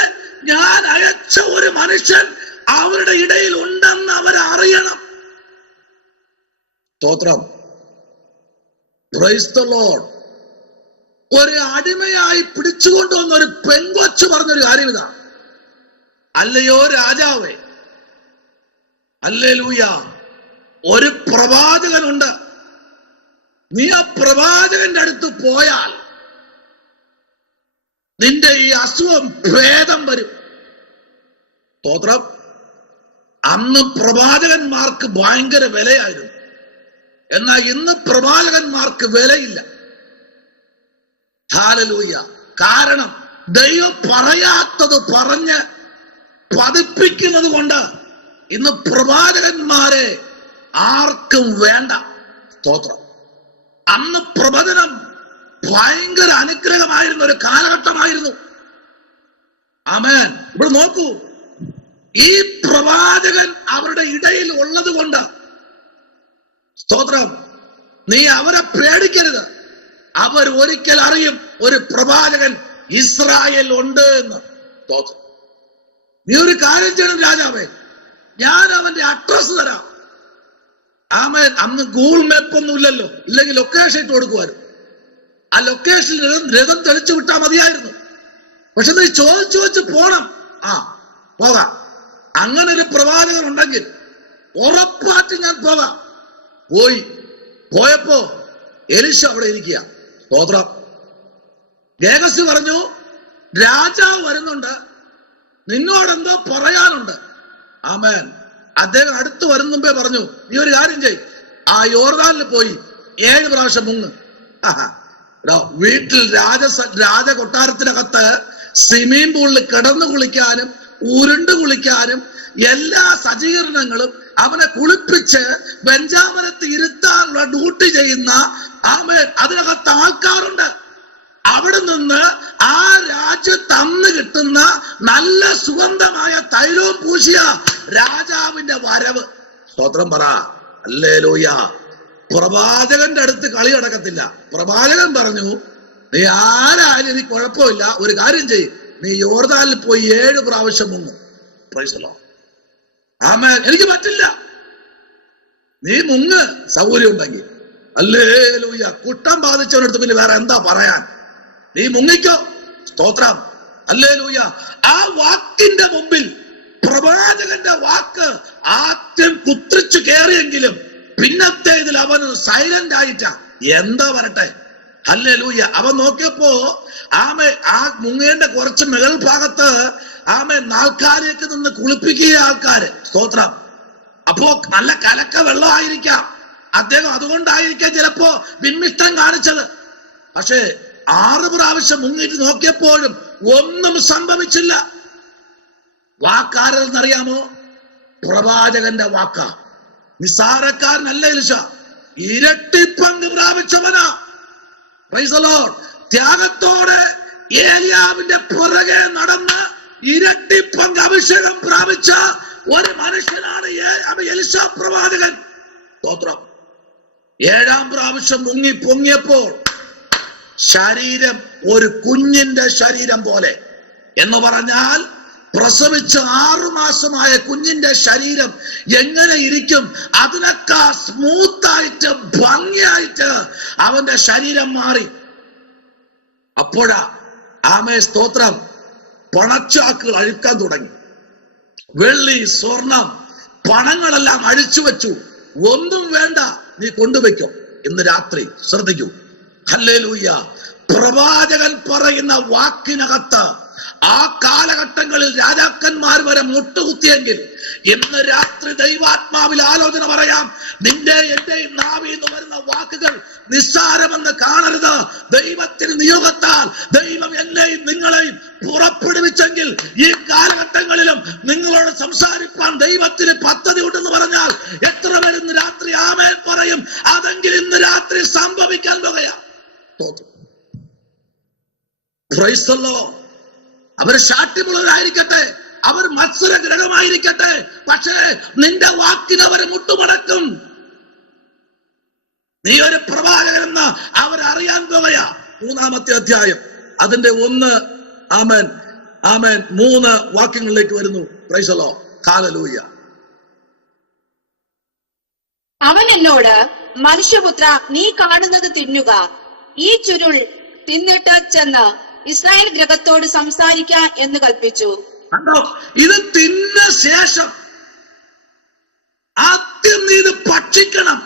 ഞാൻ അയച്ച സ്തോത്രം. Price the Lord. ഒരു അടിമയായി പിടിച്ചുകൊണ്ടുവന്ന ഒരു പെൺകൊച്ചു പറഞ്ഞൊരു കാര്യം ഇതാ: അല്ലയോ രാജാവേ, ഹല്ലേലൂയ, ഒരു പ്രവാചകനുണ്ട്. നീ ആ പ്രവാചകന്റെ അടുത്ത് പോയാൽ നിന്റെ ഈ അസുഖം ഭേദം വരും. സ്തോത്രം. അന്ന് പ്രവാചകന്മാർക്ക് ഭയങ്കര വിലയായിരുന്നു. എന്നാൽ ഇന്ന് പ്രവാചകന്മാർക്ക് വിലയില്ല. ഹല്ലേലൂയ. കാരണം ദൈവം പറയാത്തത് പറഞ്ഞ് പതിപ്പിക്കുന്നത് കൊണ്ട് ഇന്ന് പ്രവാചകന്മാരെ ആർക്കും വേണ്ട. സ്തോത്രം. അന്ന് പ്രവചനം ഭയങ്കര അനുഗ്രഹമായിരുന്ന ഒരു കാലഘട്ടമായിരുന്നു. ആമേൻ. ഇവിടെ നോക്കൂ, ഈ പ്രവാചകൻ അവരുടെ ഇടയിൽ ഉള്ളത് കൊണ്ട്, സ്തോത്രം, നീ അവരെ പേടിക്കരുത്. അവർ ഒരിക്കൽ അറിയും ഒരു പ്രവാചകൻ ഇസ്രായേൽ ഉണ്ട് എന്ന്. സ്തോത്രം. നീ ഒരു കാര്യം ചെയ്യണം രാജാവേ, ഞാൻ അവന്റെ അഡ്രസ് തരാം. ആമേൻ. അന്ന് ഗൂഗിൾ മാപ്പ് ഒന്നും ഇല്ലല്ലോ, ഇല്ലെങ്കിൽ ലൊക്കേഷൻ ഇട്ട് കൊടുക്കുമായിരുന്നു. ആ ലൊക്കേഷനിൽ രഥം തെളിച്ചു വിട്ടാൽ മതിയായിരുന്നു. പക്ഷെ നീ ചോദിച്ചു പോണം. പോകാം. അങ്ങനെ ഒരു പ്രവാചകൻ ഉണ്ടെങ്കിൽ ഉറപ്പായിട്ട് ഞാൻ പോകാം. പോയപ്പോ എലീശ അവിടെ ഇരിക്കുക. സ്തോത്രം. ഗേഹസി പറഞ്ഞു, രാജാവ് വരുന്നുണ്ട്, നിന്നോടെന്തോ പറയാനുണ്ട്. ആമേൻ. അദ്ദേഹം അടുത്ത് വരുന്ന മുമ്പേ പറഞ്ഞു, നീ ഒരു കാര്യം ചെയ്, ആ യോർദാനിൽ പോയി 7 പ്രാവശ്യം മുങ്ങ്. വീട്ടിൽ രാജകൊട്ടാരത്തിനകത്ത് സ്വിമ്മിംഗ് പൂളിൽ കിടന്നു കുളിക്കാനും ഉരുണ്ട് കുളിക്കാനും എല്ലാ സജ്ജീകരണങ്ങളും അവനെ കുളിപ്പിച്ച് ബെഞ്ചാമനത്ത് ഇരുത്താനുള്ള ഡ്യൂട്ടി ചെയ്യുന്ന ആമേൻ അതിനകത്ത് ആൾക്കാരുണ്ട്. അവിടെ നിന്ന് ആ രാജ്യത്ത് അന്ന് കിട്ടുന്ന നല്ല സുഗന്ധമായ തൈലവും പൂശിയ രാജാവിന്റെ വരവ്. സ്തോത്രം പറ. ഹല്ലേലൂയ. പ്രവാചകന്റെ അടുത്ത് കളി നടക്കത്തില്ല. പ്രവാചകൻ പറഞ്ഞു, നീ ആരായാലും നീ കുഴപ്പമില്ല, ഒരു കാര്യം ചെയ്യും, നീ യോർദാനിൽ പോയി 7 പ്രാവശ്യം മുങ്ങ്. Praise the Lord. ആമേൻ. എനിക്ക് പറ്റില്ല, നീ മുങ്ങ്, സൗകര്യം ഉണ്ടെങ്കിൽ. ഹല്ലേലൂയ. കുട്ടം ബാധിച്ചവനടുത്ത് പിന്നെ വേറെ എന്താ പറയാൻ? നീ മുങ്ങിക്കോ. സ്തോത്രം. ഹല്ലേലൂയ. ആ വാക്കിന്റെ മുമ്പിൽ പ്രവാചകന്റെ വാക്ക് ആദ്യം കുത്തിച്ചു കയറിയെങ്കിലും പിന്നത്തെ ഇതിൽ അവൻ സൈലന്റ് ആയിട്ടാ. എന്താ വരട്ടെ. ഹല്ലേലൂയ. അവൻ നോക്കിയപ്പോ ആ മുങ്ങേണ്ട കുറച്ച് മുകൾ ഭാഗത്ത് നാൽക്കാലിലേക്ക് നിന്ന് കുളിപ്പിക്കുക ആൾക്കാര്. സ്തോത്രം. അപ്പോ നല്ല കലക്ക വെള്ളമായിരിക്കാം. അദ്ദേഹം അതുകൊണ്ടായിരിക്കാം ചിലപ്പോ വിമ്മിഷ്ടം കാണിച്ചത്. പക്ഷേ 6 പ്രാവശ്യം മുങ്ങിട്ട് നോക്കിയപ്പോഴും ഒന്നും സംഭവിച്ചില്ല. വാക്കാരെന്നറിയാമോ? പ്രവാചകന്റെ വാക്ക. നിസാരക്കാരനല്ല എലീശ, ഇരട്ടിപ്പങ്ക് പ്രാപിച്ചവനാ. Praise the Lord. ത്യാഗത്തോടെ ഏലിയാവിന്റെ പുറകെ നടന്ന് ഇരട്ടിപ്പങ്ക് അഭിഷേകം പ്രാപിച്ച ഒരു മനുഷ്യനാണ് എലീശ പ്രവാചകൻ. സ്തോത്രം. 7-ാം പ്രാവശ്യം മുങ്ങി പൊങ്ങിയപ്പോൾ ശരീരം ഒരു കുഞ്ഞിന്റെ ശരീരം പോലെ. എന്ന് പറഞ്ഞാൽ പ്രസവിച്ച് 6 മാസമായ കുഞ്ഞിന്റെ ശരീരം എങ്ങനെ ഇരിക്കും, അതിനൊക്കെ സ്മൂത്തായിട്ട് ഭംഗിയായിട്ട് അവന്റെ ശരീരം മാറി. അപ്പോഴാ സ്തോത്രം, പണച്ചാക്കുകൾ അഴിക്കാൻ തുടങ്ങി. വെള്ളി, സ്വർണം, പണങ്ങളെല്ലാം അഴിച്ചു വെച്ചു. ഒന്നും വേണ്ട, നീ കൊണ്ടുവയ്ക്കോ, ഇന്ന് രാത്രി. ശ്രദ്ധിക്കൂ. ഹല്ലേലൂയ. പ്രവാചകൻ പറയുന്ന വാക്കിനകത്ത് ആ കാലഘട്ടങ്ങളിൽ രാജാക്കന്മാർ വരെ മുട്ടുകുത്തിയെങ്കിൽ ഇന്ന് രാത്രി ദൈവാത്മാവിൽ ആലോചന പറയാം. നിന്റെ എന്റെയും നാവിൽ നിന്ന് വരുന്ന വാക്കുകൾ നിസ്സാരമെന്ന് കാണരുത്. ദൈവത്തിന് നിയോഗത്താൽ ദൈവം എന്നെയും നിങ്ങളെയും പുറപ്പെടുവിച്ചെങ്കിൽ ഈ കാലഘട്ടങ്ങളിലും നിങ്ങളോട് സംസാരിപ്പാൻ ദൈവത്തിന് പദ്ധതി ഉണ്ടെന്ന് പറഞ്ഞാൽ എത്ര പേര് ഇന്ന് രാത്രി ആമേൻ പറയും? അതെങ്കിൽ ഇന്ന് രാത്രി സംഭവിക്കാൻ പോകുകയാണ്. Praise the Lord. അവർ ശാഠ്യമുള്ളവരായിരിക്കട്ടെ, അവർ മത്സരഗ്രഹമായിരിക്കട്ടെ, പക്ഷേ നിന്റെ വാക്കിന് അവർ മുട്ടുമടക്കും. നീ ഒരു പ്രവാചകനെന്ന് അവരറിയാൻ പോകുകയാ. 3-ാമത്തെ അധ്യായം അതിന്റെ 1 ആമേൻ ആമേൻ 3 വാക്യങ്ങളിലേക്ക് വരുന്നു. Price the Lord. ഹല്ലേലൂയ. അവൻ എന്നോട്, മനുഷ്യപുത്ര, നീ കാണുന്നത് തിന്നുക, ഈ ചുരുൾ തിന്നിട്ട് ചെന്ന് ഇസ്രായേൽ ഗൃഹത്തോട് സംസാരിക്ക എന്ന് കൽപ്പിച്ചു. കണ്ടോ, ഇത് തിന്ന ശേഷം ആദ്യം നീ ഇത് ഭക്ഷിക്കണം.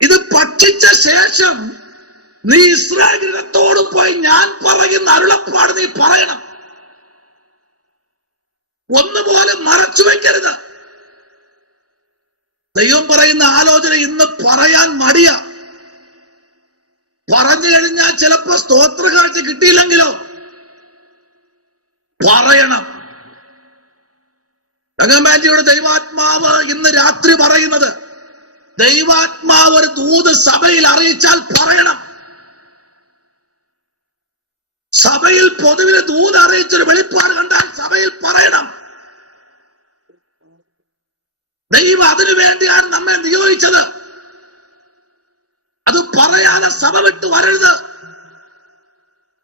ഇത് ഭക്ഷിച്ച ശേഷം നീ ഇസ്രായേൽ ഗൃഹത്തോട് പോയി ഞാൻ പറയുന്ന അരുളപ്പാട് നീ പറയണം. ഒന്നുപോലെ മറച്ചു വെക്കരുത്. ദൈവം പറയുന്ന ആലോചന ഇന്ന് പറയാൻ മടിയ. പറഞ്ഞു കഴിഞ്ഞാൽ ചിലപ്പോ സ്തോത്ര കാഴ്ച കിട്ടിയില്ലെങ്കിലോ പറയണം. രംഗമാറ്റിയുടെ ദൈവാത്മാവ് ഇന്ന് രാത്രി പറയുന്നത്, ദൈവാത്മാവ് ഒരു ദൂത് സഭയിൽ അറിയിച്ചാൽ പറയണം. സഭയിൽ പൊതുവിൽ ദൂത് അറിയിച്ചൊരു വെളിപ്പാട് കണ്ടാൽ സഭയിൽ പറയണം. ദൈവം അതിനു വേണ്ടിയാണ് നമ്മെ നിയോഗിച്ചത്. അത് പറയാതെ സഭ വിട്ട് വരരുത്.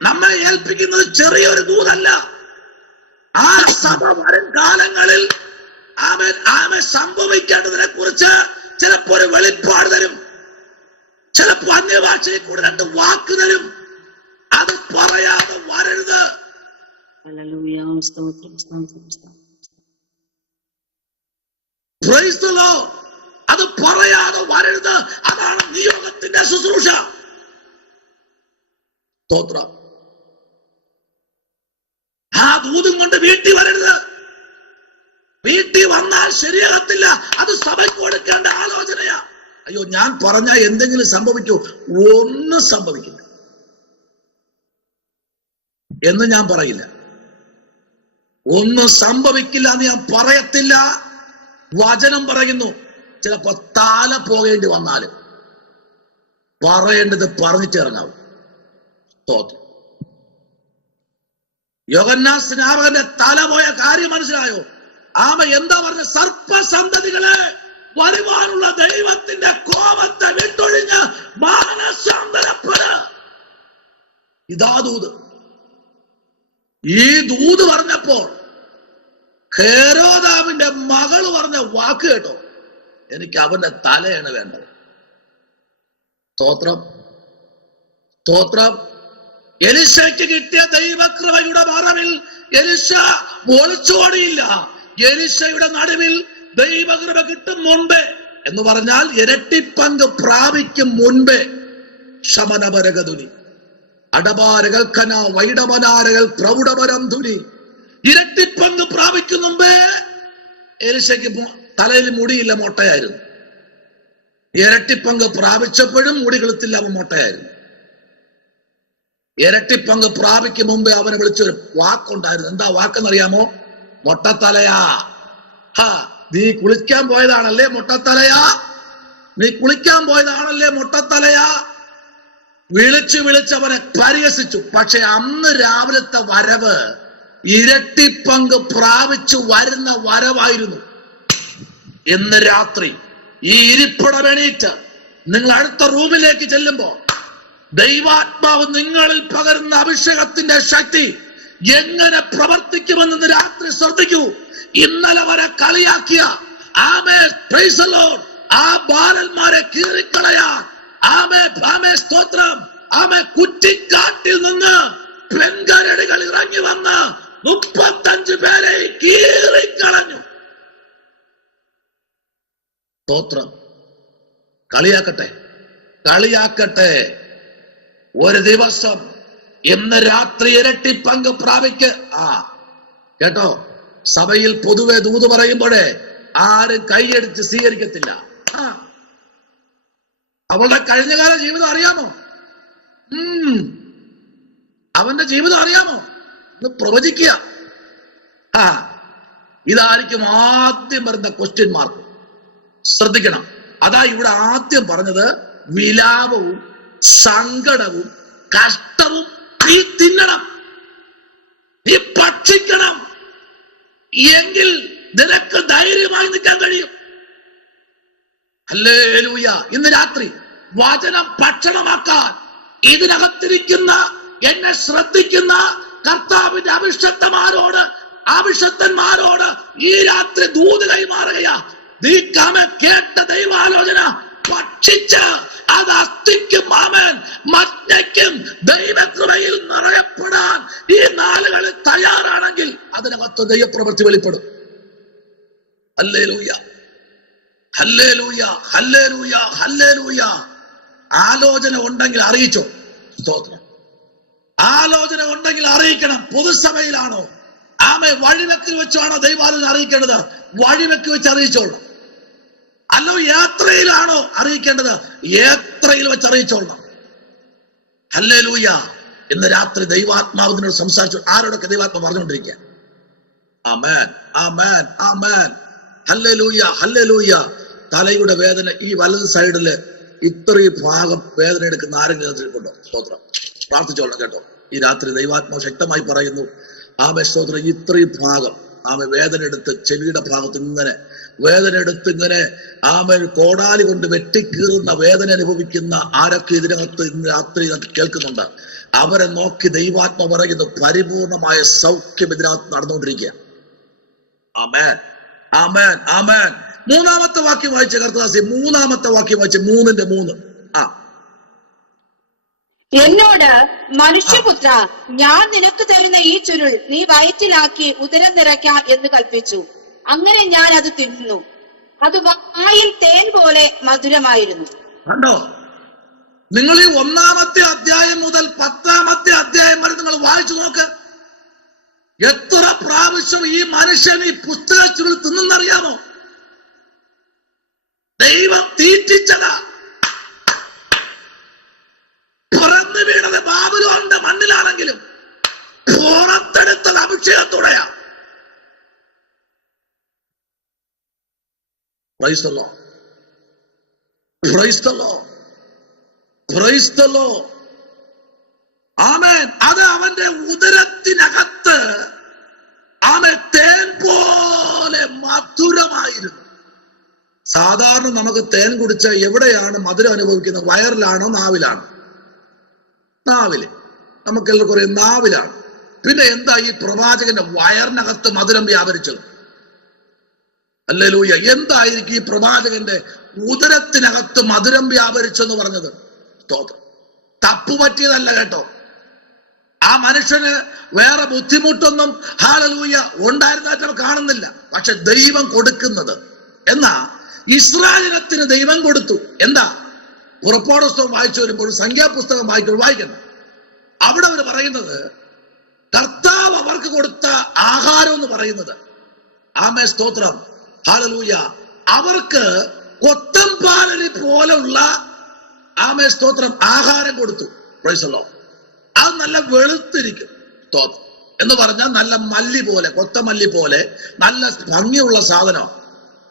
നമ്മെ ഏൽപ്പിക്കുന്നത് ചെറിയൊരു ദൂതല്ല. ആ സഭ വരും കാലങ്ങളിൽ ആമേൻ സംഭവിക്കേണ്ടതിനെ കുറിച്ച് ചിലപ്പോ ഒരു വെളിപ്പാട് തരും, ചിലപ്പോ അന്യഭാഷയിൽ കൂടെ 2 വാക്ക് തരും. അത് പറയാതെ വരരുത്. Praise the Lord. അത് പറയാതെ വരരുത്. അതാണ് നിയോഗത്തിന്റെ ശുശ്രൂഷ. സ്തോത്രം. ആ ദൂതും കൊണ്ട് വീട്ടിൽ വരരുത്. വീട്ടിൽ വന്നാൽ ശരിയാകത്തില്ല. അത് സഭയ്ക്ക് കൊടുക്കേണ്ട ആലോചനയാ. അയ്യോ, ഞാൻ പറഞ്ഞാൽ എന്തെങ്കിലും സംഭവിക്കൂ? ഒന്നും സംഭവിക്കില്ല എന്ന് ഞാൻ പറയില്ല. ഒന്നും സംഭവിക്കില്ല എന്ന് ഞാൻ പറയത്തില്ല. വചനം പറയുന്നു, ചിലപ്പോ തല പോകേണ്ടി വന്നാലും പറയേണ്ടത് പറഞ്ഞിട്ടിറങ്ങാവും. സ്തോത്രം. യോഹന്നാൻ സ്നാപകന്റെ തല പോയ കാര്യം മനസ്സിലായോ? ആമ എന്താ പറഞ്ഞ? സർപ്പസന്തതികളെ, വരുവാനുള്ള ദൈവത്തിന്റെ കോപത്തെ വിട്ടൊഴിഞ്ഞ് മാനസാന്തരപ്പെട്. ഇതാ ദൂത്. ഈ ദൂത് പറഞ്ഞപ്പോൾ ഹെരോദാവിന്റെ മകള് പറഞ്ഞ വാക്ക് കേട്ടോ, എനിക്ക് അവന്റെ തലയാണ് വേണ്ടത്. സ്തോത്രം, സ്തോത്രം. എലിശയ്ക്ക് കിട്ടിയ ദൈവകൃപയുടെ മറവിൽ എലിശ ഒളിച്ചോടിയില്ല. എലിശയുടെ നടുവിൽ ദൈവകൃപ കിട്ടും മുൻപേ എന്ന് പറഞ്ഞാൽ ഇരട്ടിപ്പങ്ക് പ്രാപിക്കും മുൻപേ ശമനപരകതുനി അടപാരകൾ കന വൈഡമനാരകൾ പ്രൗഢപരം ധുനി. ഇരട്ടിപ്പങ്ക് പ്രാപിക്കും മുമ്പേ എലിശയ്ക്ക് തലയിൽ മുടിയില്ല, മൊട്ടയായിരുന്നു. ഇരട്ടിപ്പങ്ക് പ്രാപിച്ചപ്പോഴും മുടി കിളുത്തില്ല, അവൻ മൊട്ടയായിരുന്നു. ഇരട്ടിപ്പങ്ക് പ്രാപിക്കും മുമ്പേ അവനെ വിളിച്ചൊരു വാക്കുണ്ടായിരുന്നു. എന്താ വാക്കെന്നറിയാമോ? മൊട്ടത്തലയാ. നീ കുളിക്കാൻ പോയതാണല്ലേ മൊട്ടത്തലയാ, നീ കുളിക്കാൻ പോയതാണല്ലേ മൊട്ടത്തലയാ. വിളിച്ചവനെ പരിഹസിച്ചു. പക്ഷെ അന്ന് രാവിലത്തെ വരവ് ഇരട്ടിപ്പങ്ക് പ്രാപിച്ചു വരുന്ന വരവായിരുന്നു. ഇന്ന് രാത്രി ഈ ഇരിപ്പിടം എണീറ്റ് നിങ്ങൾ അടുത്ത റൂമിലേക്ക് ചെല്ലുമ്പോ ദൈവാത്മാവ് നിങ്ങളിൽ പകരുന്ന അഭിഷേകത്തിന്റെ ശക്തി എങ്ങനെ പ്രവർത്തിക്കുമെന്ന് രാത്രി ശ്രദ്ധിക്കൂ. ഇന്നലെ വരെ കളിയാക്കിയ ആ ബാലന്മാരെ കീറിക്കളയാൻ സ്തോത്രം, കുറ്റിക്കാട്ടിൽ നിന്ന് പെൺകരടികൾ ഇറങ്ങി വന്ന് 35 പേരെ കീറിക്കളഞ്ഞു. സ്തോത്രം. കളിയാക്കട്ടെ. ഒരു ദിവസം ഇന്ന് രാത്രി ഇരട്ടി പങ്ക് പ്രാപിക്ക്. കേട്ടോ, സഭയിൽ പൊതുവെ ദൂത് പറയുമ്പോഴേ ആരും കൈയടിച്ച് സ്വീകരിക്കത്തില്ല. അവളുടെ കഴിഞ്ഞകാല ജീവിതം അറിയാമോ? അവന്റെ ജീവിതം അറിയാമോ? ഇത് പ്രവചിക്കുക. ഇതായിരിക്കും ആദ്യം വരുന്ന ക്വസ്റ്റ്യൻ മാർക്ക്. ശ്രദ്ധിക്കണം. അതാ ഇവിടെ ആദ്യം പറഞ്ഞത്, വിലാപവും സങ്കടവും കഷ്ടവും നീ തിന്നണം, നീ ഭക്ഷിക്കണം, എങ്കിൽ നിനക്ക് ധൈര്യമായി നിൽക്കാൻ കഴിയും. ഹല്ലേലൂയ. ഇന്ന് രാത്രി വചനം ഭക്ഷണമാക്കാൻ ഇതിനകത്തിരിക്കുന്ന എന്നെ ശ്രദ്ധിക്കുന്ന കർത്താവിന്റെ അഭിഷക്തന്മാരോട് ഈ രാത്രി ദൂത് കൈമാറുകയാ. നീ കേട്ട ദൈവാലോചന ഭക്ഷിച്ച് അത് അസ്ഥിക്കും ആമേൻ മജ്ഞയ്ക്കും ദൈവകൃപയിൽ നിറയപ്പെടാൻ ഈ നാളുകളിൽ തയ്യാറാണെങ്കിൽ അതിനകത്ത് ദൈവപ്രവൃത്തി വെളിപ്പെടും. ഹല്ലേലൂയ, ഹല്ലേലൂയ, ഹല്ലേലൂയ, ഹല്ലേലൂയ. ആലോചന ഉണ്ടെങ്കിൽ അറിയിച്ചോ. സ്തോത്രം. ആലോചന ഉണ്ടെങ്കിൽ അറിയിക്കണം. പൊതുസഭയിലാണോ വഴിവെക്കിൽ വെച്ചാണോ ദൈവാലോചന അറിയിക്കേണ്ടത്? വഴിവെക്കി വെച്ച് അറിയിച്ചോളണം. അല്ലോ യാത്രയിലാണോ അറിയിക്കേണ്ടത്? യാത്രയിൽ വെച്ച് അറിയിച്ചോളണം. ഹല്ലേലൂയ. ഇന്ന് രാത്രി ദൈവാത്മാവിനോട് സംസാരിച്ചു. ആരോടൊക്കെ ദൈവാത്മാവ് പറഞ്ഞുകൊണ്ടിരിക്കുക. ആമേൻ, ആമേൻ, ആമേൻ. ഹല്ലേലൂയ, ഹല്ലേലൂയ. തലയുടെ വേദന ഈ വലത് സൈഡില് ഇത്രയും ഭാഗം വേദന എടുക്കുന്ന ആരെങ്കിലും ഉണ്ടോ? സ്തോത്രം. പ്രാർത്ഥിച്ചോളണം കേട്ടോ. ഈ രാത്രി ദൈവാത്മാവ് ശക്തമായി പറയുന്നു. ആമേ സ്തോത്രം. ഇത്രയും ഭാഗം വേദന എടുത്ത് ചെവിയുടെ ഭാഗത്ത് ഇങ്ങനെ വേദന എടുത്ത് ഇങ്ങനെ കോടാലി കൊണ്ട് വെട്ടിക്കീറുന്ന വേദന അനുഭവിക്കുന്ന ആരൊക്കെ ഇതിനകത്ത് ഇന്ന് രാത്രി കേൾക്കുന്നുണ്ട്, അവരെ നോക്കി ദൈവാത്മ പറയുന്നു പരിപൂർണമായ സൗഖ്യം ഇതിനകത്ത് നടന്നുകൊണ്ടിരിക്കുക. ആമേൻ, ആമേൻ, ആമേൻ. മൂന്നാമത്തെ വാക്യം വായിച്ച കർത്താസി, മൂന്നാമത്തെ വാക്യം വായിച്ച 3:3. എന്നോട് മനുഷ്യപുത്ര, ഞാൻ നിനക്ക് തരുന്ന ഈ ചുരുൾ നീ വയറ്റിലാക്കി ഉദരം നിറയ്ക്ക എന്ന് കൽപ്പിച്ചു. അങ്ങനെ ഞാൻ അത് തിന്നു. അത് വായിൽ തേൻ പോലെ മധുരമായിരുന്നു. കണ്ടോ? നിങ്ങൾ ഈ 1-ാമത്തെ അധ്യായം മുതൽ 10-ാമത്തെ അധ്യായം വരെ നിങ്ങൾ വായിച്ചു നോക്ക്. എത്ര പ്രാവശ്യം ഈ മനുഷ്യൻ ഈ പുസ്തക ചുരുൾ തിന്നറിയാമോ? ദൈവം തീറ്റിച്ചതാ. പുറന്നു വീണത് ബാബിലോണിന്റെ മണ്ണിലാണെങ്കിലും പുറത്തെടുത്തത് അഭിഷേകത്തോടെയാ. Praise the Lord, praise the Lord, praise the Lord. ആമേൻ. അത് അവന്റെ ഉദരത്തിനകത്ത് തേൻ പോലെ മധുരമായിരുന്നു. സാധാരണ നമുക്ക് തേൻ കുടിച്ച എവിടെയാണ് മധുരം അനുഭവിക്കുന്നത്? വയറിലാണോ നാവിലാണോ? നാവില്. നമുക്കെല്ലാം കുറെ നാവിലാണ്. പിന്നെ എന്താ ഈ പ്രവാചകന്റെ വയറിനകത്ത് മധുരം വ്യാപരിച്ചത്? ഹല്ലേലൂയ. എന്തായിരിക്കും ഈ പ്രവാചകന്റെ ഉദരത്തിനകത്ത് മധുരം വ്യാപരിച്ചെന്ന് പറഞ്ഞത്? സ്തോത്രം. തപ്പു പറ്റിയതല്ല കേട്ടോ. ആ മനുഷ്യന് വേറെ ബുദ്ധിമുട്ടൊന്നും ഹല്ലേലൂയ ഉണ്ടായിരുന്നതായിട്ട് കാണുന്നില്ല. പക്ഷെ ദൈവം കൊടുക്കുന്നത് എന്നാ ഇസ്രായേലത്തിന് ദൈവം കൊടുത്തു. എന്താ? പുറപ്പാട് പുസ്തകം വായിച്ചു വരുമ്പോൾ, സംഖ്യാപുസ്തകം വായിക്കണം. അവിടെ അവർ പറയുന്നത് കർത്താവ് അവർക്ക് കൊടുത്ത ആഹാരം എന്ന് പറയുന്നത്, ആമേ സ്തോത്രം, ഹല്ലേലൂയ, അവർക്ക് കൊത്തമ്പാലരി പോലുള്ള ആമേ സ്തോത്രം ആഹാരം കൊടുത്തു. Price the Lord. അത് നല്ല വെളുത്തിരിക്കും. സ്തോത്രം എന്ന് പറഞ്ഞാൽ നല്ല മല്ലി പോലെ, കൊത്തമല്ലി പോലെ നല്ല ഭംഗിയുള്ള സാധനം.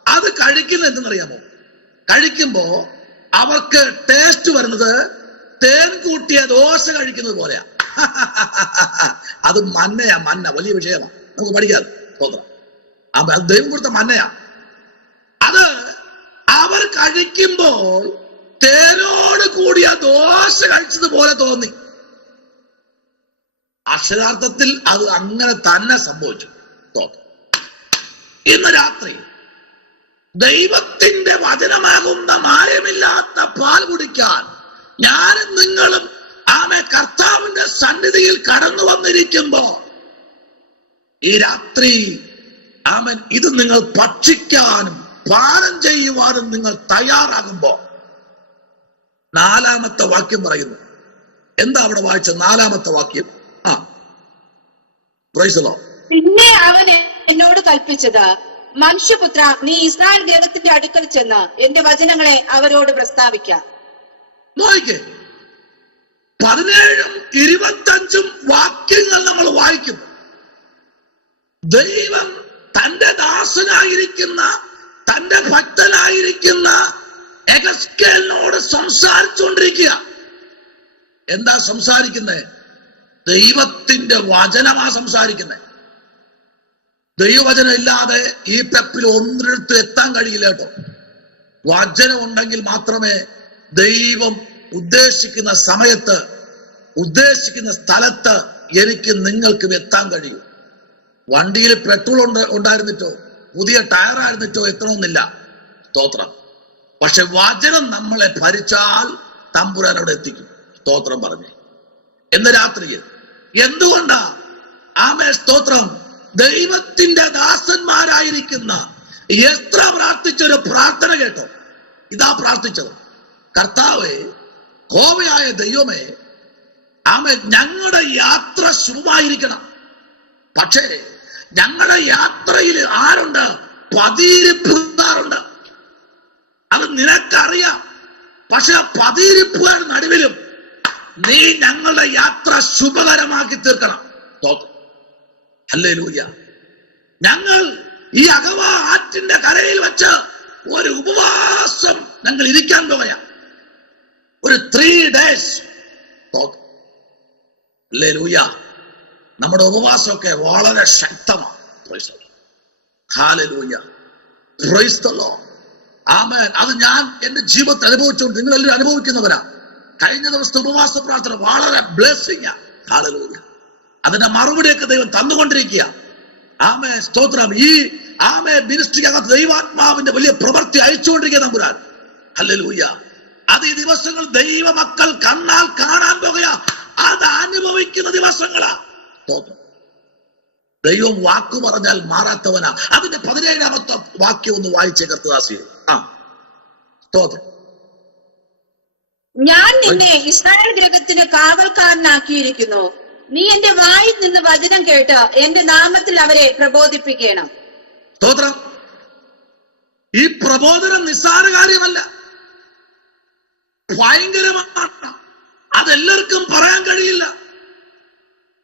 അത് കഴിക്കുന്നത് എന്തെന്നറിയാമോ? കഴിക്കുമ്പോ അവർക്ക് ടേസ്റ്റ് വരുന്നത് തേൻ കൂട്ടിയ ദോശ കഴിക്കുന്നത് പോലെയാ. അത് മന്നയാ. മന്ന വലിയ വിഷയമാണ്, നമുക്ക് പഠിക്കാതെ. സ്തോത്രം. ദൈവം കൊടുത്ത മന്നയാ. അത് അവർ കഴിക്കുമ്പോൾ തേനോട് കൂടിയ ദോശ കഴിച്ചതുപോലെ തോന്നി. അക്ഷരാർത്ഥത്തിൽ അത് അങ്ങനെ തന്നെ സംഭവിച്ചു. ഇന്ന് രാത്രി ദൈവത്തിന്റെ വചനമാകുന്ന മായമില്ലാത്ത പാൽ കുടിക്കാൻ ഞാനും നിങ്ങളും കർത്താവിന്റെ സന്നിധിയിൽ കടന്നു വന്നിരിക്കുമ്പോ ഈ രാത്രി ഇത് നിങ്ങൾ ഭക്ഷിക്കാനും പാനം ചെയ്യുവാനും നിങ്ങൾ തയ്യാറാകുമ്പോ 4-ാമത്തെ വാക്യം പറയുന്നു. എന്താ അവിടെ വായിച്ച 4-ാമത്തെ വാക്യം? Price the Lord. പിന്നെ അവൻ എന്നോട് കൽപ്പിച്ചത്, മനുഷ്യപുത്ര, നീ ഇസ്രായേൽ ദൈവത്തിന്റെ അടുക്കൽ ചെന്ന് എന്റെ വചനങ്ങളെ അവരോട് പ്രസ്താവിക്കാം. നോക്കിക്കേ, 17ഉം 25ഉം വാക്യങ്ങൾ നമ്മൾ വായിക്കുന്നു. ദൈവം തന്റെ ദാസനായിരിക്കുന്ന, തന്റെ ഭക്തനായിരിക്കുന്ന എഗസ്കേലിനോട് സംസാരിച്ചുകൊണ്ടിരിക്കുക. എന്താ സംസാരിക്കുന്നത്? ദൈവത്തിന്റെ വചനമാ സംസാരിക്കുന്നത്. ദൈവവചനം ഇല്ലാതെ ഈ പെപ്പിൽ ഒന്നിടത്ത് എത്താൻ കഴിയില്ല കേട്ടോ. വചനം ഉണ്ടെങ്കിൽ മാത്രമേ ദൈവം ഉദ്ദേശിക്കുന്ന സമയത്ത്, ഉദ്ദേശിക്കുന്ന സ്ഥലത്ത് എനിക്ക് നിങ്ങൾക്കും എത്താൻ കഴിയും. വണ്ടിയിൽ പെട്രോൾ ഉണ്ടായിരുന്നിട്ടോ പുതിയ ടയറായിരുന്നിട്ടോ എത്തണമെന്നില്ല. സ്തോത്രം. പക്ഷെ വചനം നമ്മളെ ഭരിച്ചാൽ തമ്പുരാൻ അവിടെ എത്തിക്കും. സ്തോത്രം പറഞ്ഞേ. എന്ന് രാത്രിയിൽ എന്തുകൊണ്ടാ സ്തോത്രം ദൈവത്തിന്റെ ദാസന്മാരായിരിക്കുന്ന എത്ര പ്രാർത്ഥിച്ചൊരു പ്രാർത്ഥന കേട്ടോ. ഇതാ പ്രാർത്ഥിച്ചത്, കർത്താവേ, കോപയായ ദൈവമേ, ഞങ്ങളുടെ യാത്ര ശുഭമായിരിക്കണം. പക്ഷേ ഞങ്ങളുടെ യാത്രയിൽ ആരുണ്ട്? പതിയിരിപ്പുകാരുണ്ട്. അത് നിനക്കറിയാം. പക്ഷെ പതിയിരിപ്പുകാരുടെ നടുവിലും നീ ഞങ്ങളുടെ യാത്ര ശുഭകരമാക്കി തീർക്കണം. ഹല്ലേലൂയ. ഞങ്ങൾ ഈ അഗവ ആറ്റിന്റെ കരയിൽ വെച്ച് ഒരു ഉപവാസം ഞങ്ങൾ ഇരിക്കാൻ പോവുക. ഒരു 3 days. ഹല്ലേലൂയ. നമ്മുടെ ഉപവാസമൊക്കെ വളരെ ശക്തമാണ്. ഹല്ലേലൂയ. Praise the Lord. ആമേൻ. അത് ഞാൻ എന്റെ ജീവിതത്തിൽ അനുഭവിച്ചുകൊണ്ട് നിങ്ങളെല്ലാവരും അനുഭവിക്കുന്നവരാ. കഴിഞ്ഞ ദിവസത്തെ ഉപവാസ പ്രാർത്ഥന വളരെ ബ്ലെസ്സിംഗ്. ഹല്ലേലൂയ. അതിന്റെ മറുപടിയൊക്കെ ദൈവം തന്നുകൊണ്ടിരിക്കുക. ആമേൻ. സ്തോത്രം. ഈ മിനിസ്ട്രിക്കകത്ത് ദൈവാത്മാവിന്റെ വലിയ പ്രവൃത്തി അയച്ചുകൊണ്ടിരിക്കുക തമ്പുരാൻ. ഹല്ലേലൂയ. അത് ഈ ദിവസങ്ങൾ ദൈവമക്കൾ കണ്ണാൽ കാണാൻ പോകുക. അത് അനുഭവിക്കുന്ന ദിവസങ്ങളാ. സ്തോത്രം. ദൈവം വാക്കു പറഞ്ഞാൽ മാറാത്തവനാ. അതിന്റെ 17ാമത്തെ വാക്യം ഒന്ന് വായിച്ചേ കർത്തദാസിയെ. സ്തോത്രം. ഞാൻ നിന്നെ ഇസ്രായേൽ ഗൃഹത്തിന് കാവൽക്കാരനാക്കിയിരിക്കുന്നു. നീ എന്റെ വായിൽ നിന്ന് വചനം കേട്ട് എന്റെ നാമത്തിൽ അവരെ പ്രബോധിപ്പിക്കണം. സ്തോത്രം. ഈ പ്രബോധനം നിസ്സാര കാര്യമല്ല, ഭയങ്കരമാണ്. അതെല്ലാവർക്കും പറയാൻ കഴിയില്ല.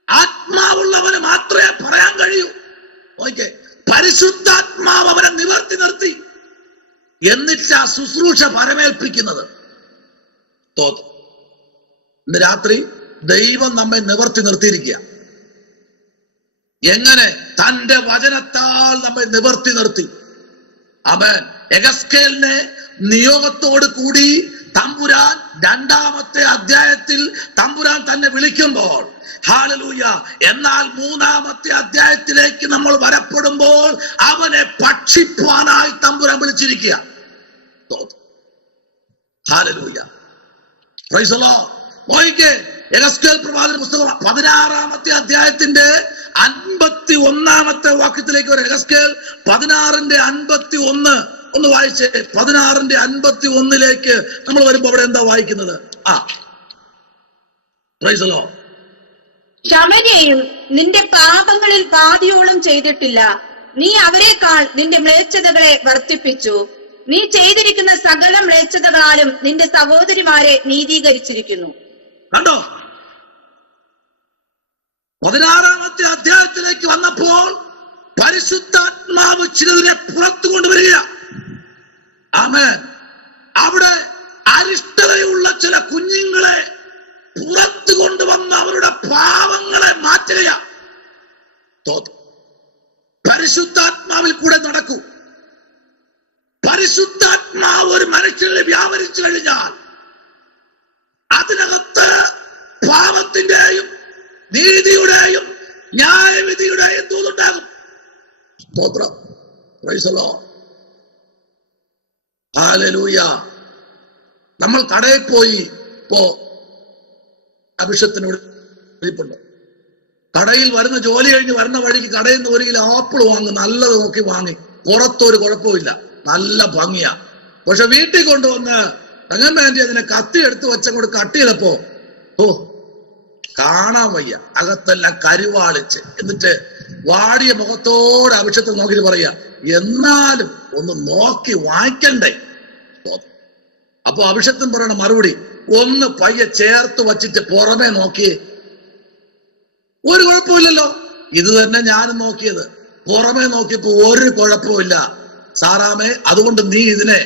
ആത്മാവുള്ളവന് മാത്രമേ പറയാൻ കഴിയൂ. ഓക്കെ. പരിശുദ്ധാത്മാവ് അവനെ നിവർത്തി നിർത്തി എന്നിട്ട് ആ ശുശ്രൂഷ പരമേൽപ്പിക്കുന്നത്. ഇന്ന് രാത്രി ദൈവം നമ്മെ നിവർത്തി നിർത്തിയിരിക്കുക. എങ്ങനെ? തന്റെ വചനത്താൽ നമ്മെ നിവർത്തി നിർത്തി. അവൻ എഗസ്കേലിനെ നിയോഗത്തോട് കൂടി തമ്പുരാൻ 2ാമത്തെ അധ്യായത്തിൽ തമ്പുരാൻ തന്നെ വിളിക്കുമ്പോൾ, ഹല്ലേലൂയ, എന്നാൽ 3ാമത്തെ അധ്യായത്തിലേക്ക് നമ്മൾ വരപ്പെടുമ്പോൾ അവനെ ഭക്ഷിപ്പാനായി തമ്പുരാൻ വിളിച്ചിരിക്കുക. ഹല്ലേലൂയ. Praise the Lord. നോക്കിക്കേ, എഗസ്കേൽ പ്രവാചകന്റെ പുസ്തകം 16ാമത്തെ അധ്യായത്തിന്റെ 51ാമത്തെ വാക്യത്തിലേക്ക് വരും. എഗസ്കേൽ 16:51 ഒന്ന് വായിച്ചേ. 16:51 നമ്മൾ വരുമ്പോ അവിടെ എന്താ വായിക്കുന്നത്? Price the Lord. ശമര്യയും നിന്റെ പാപങ്ങളിൽ പാതിയോളം ചെയ്തിട്ടില്ല. നീ അവരെക്കാൾ നിന്റെ മ്ലേച്ഛതകളെ വർദ്ധിപ്പിച്ചു. നീ ചെയ്തിരിക്കുന്ന സകല മ്ലേച്ഛതകളാലും നിന്റെ സഹോദരിമാരെ നീതീകരിച്ചിരിക്കുന്നു. കണ്ടോ? 16ാമത്തെ അധ്യായത്തിലേക്ക് വന്നപ്പോൾ പരിശുദ്ധാത്മാവ് ചിലതിനെ പുറത്തു കൊണ്ടുവരിക. ആമേൻ. അവിടെ അരിഷ്ടതയുള്ള ചില കുഞ്ഞുങ്ങളെ പുറത്തു കൊണ്ടുവന്ന് അവരുടെ പാവങ്ങളെ മാറ്റുക. പരിശുദ്ധാത്മാവിൽ കൂടെ നടക്കൂ. പരിശുദ്ധാത്മാവ് ഒരു മനുഷ്യനെ വ്യാപരിച്ചു കഴിഞ്ഞാൽ അതിനകത്ത് പാപത്തിന്റെയും നീതിയുടെയും ന്യായവിധിയുടെയും തോതുണ്ടാകും. സ്തോത്രം. Price the Lord. ഹല്ലേലൂയ. നമ്മൾ കടയിൽ പോയി ഇപ്പോ അഭിഷേകത്തിന് വിളിപ്പുണ്ട്. കടയിൽ വരുന്ന ജോലി കഴിഞ്ഞ് വരുന്ന വഴിക്ക് കടയിൽ നിന്ന് 1 കിലോ ആപ്പിൾ വാങ്ങും. നല്ലത് നോക്കി വാങ്ങി. പുറത്തൊരു കുഴപ്പമില്ല, നല്ല ഭംഗിയാ. പക്ഷെ വീട്ടിൽ കൊണ്ടുവന്ന് തങ്ങമ്മേന്റെ അതിനെ കത്തി എടുത്ത് വെച്ചങ്ങോട്ട് കട്ട് ചെയ്തപ്പോ കാണാൻ വയ്യ. അകത്തെല്ലാം കരുവാളിച്ച്. എന്നിട്ട് വാടിയ മുഖത്തോടെ അഭിഷേകത്തെ നോക്കിട്ട് പറയാ, എന്നാലും ഒന്ന് നോക്കി വാങ്ങിക്കണ്ടേ. അപ്പൊ അഭിഷേകത്തിന് പറയണ മറുപടി, ഒന്ന് പയ്യെ ചേർത്ത് വച്ചിട്ട് പുറമെ നോക്കിയേ. ഒരു കുഴപ്പമില്ലല്ലോ. ഇത് തന്നെ ഞാനും നോക്കിയത്. പുറമെ നോക്കിയപ്പോ ഒരു കുഴപ്പമില്ല സാറാമേ. അതുകൊണ്ട് നീ ഇതിനെ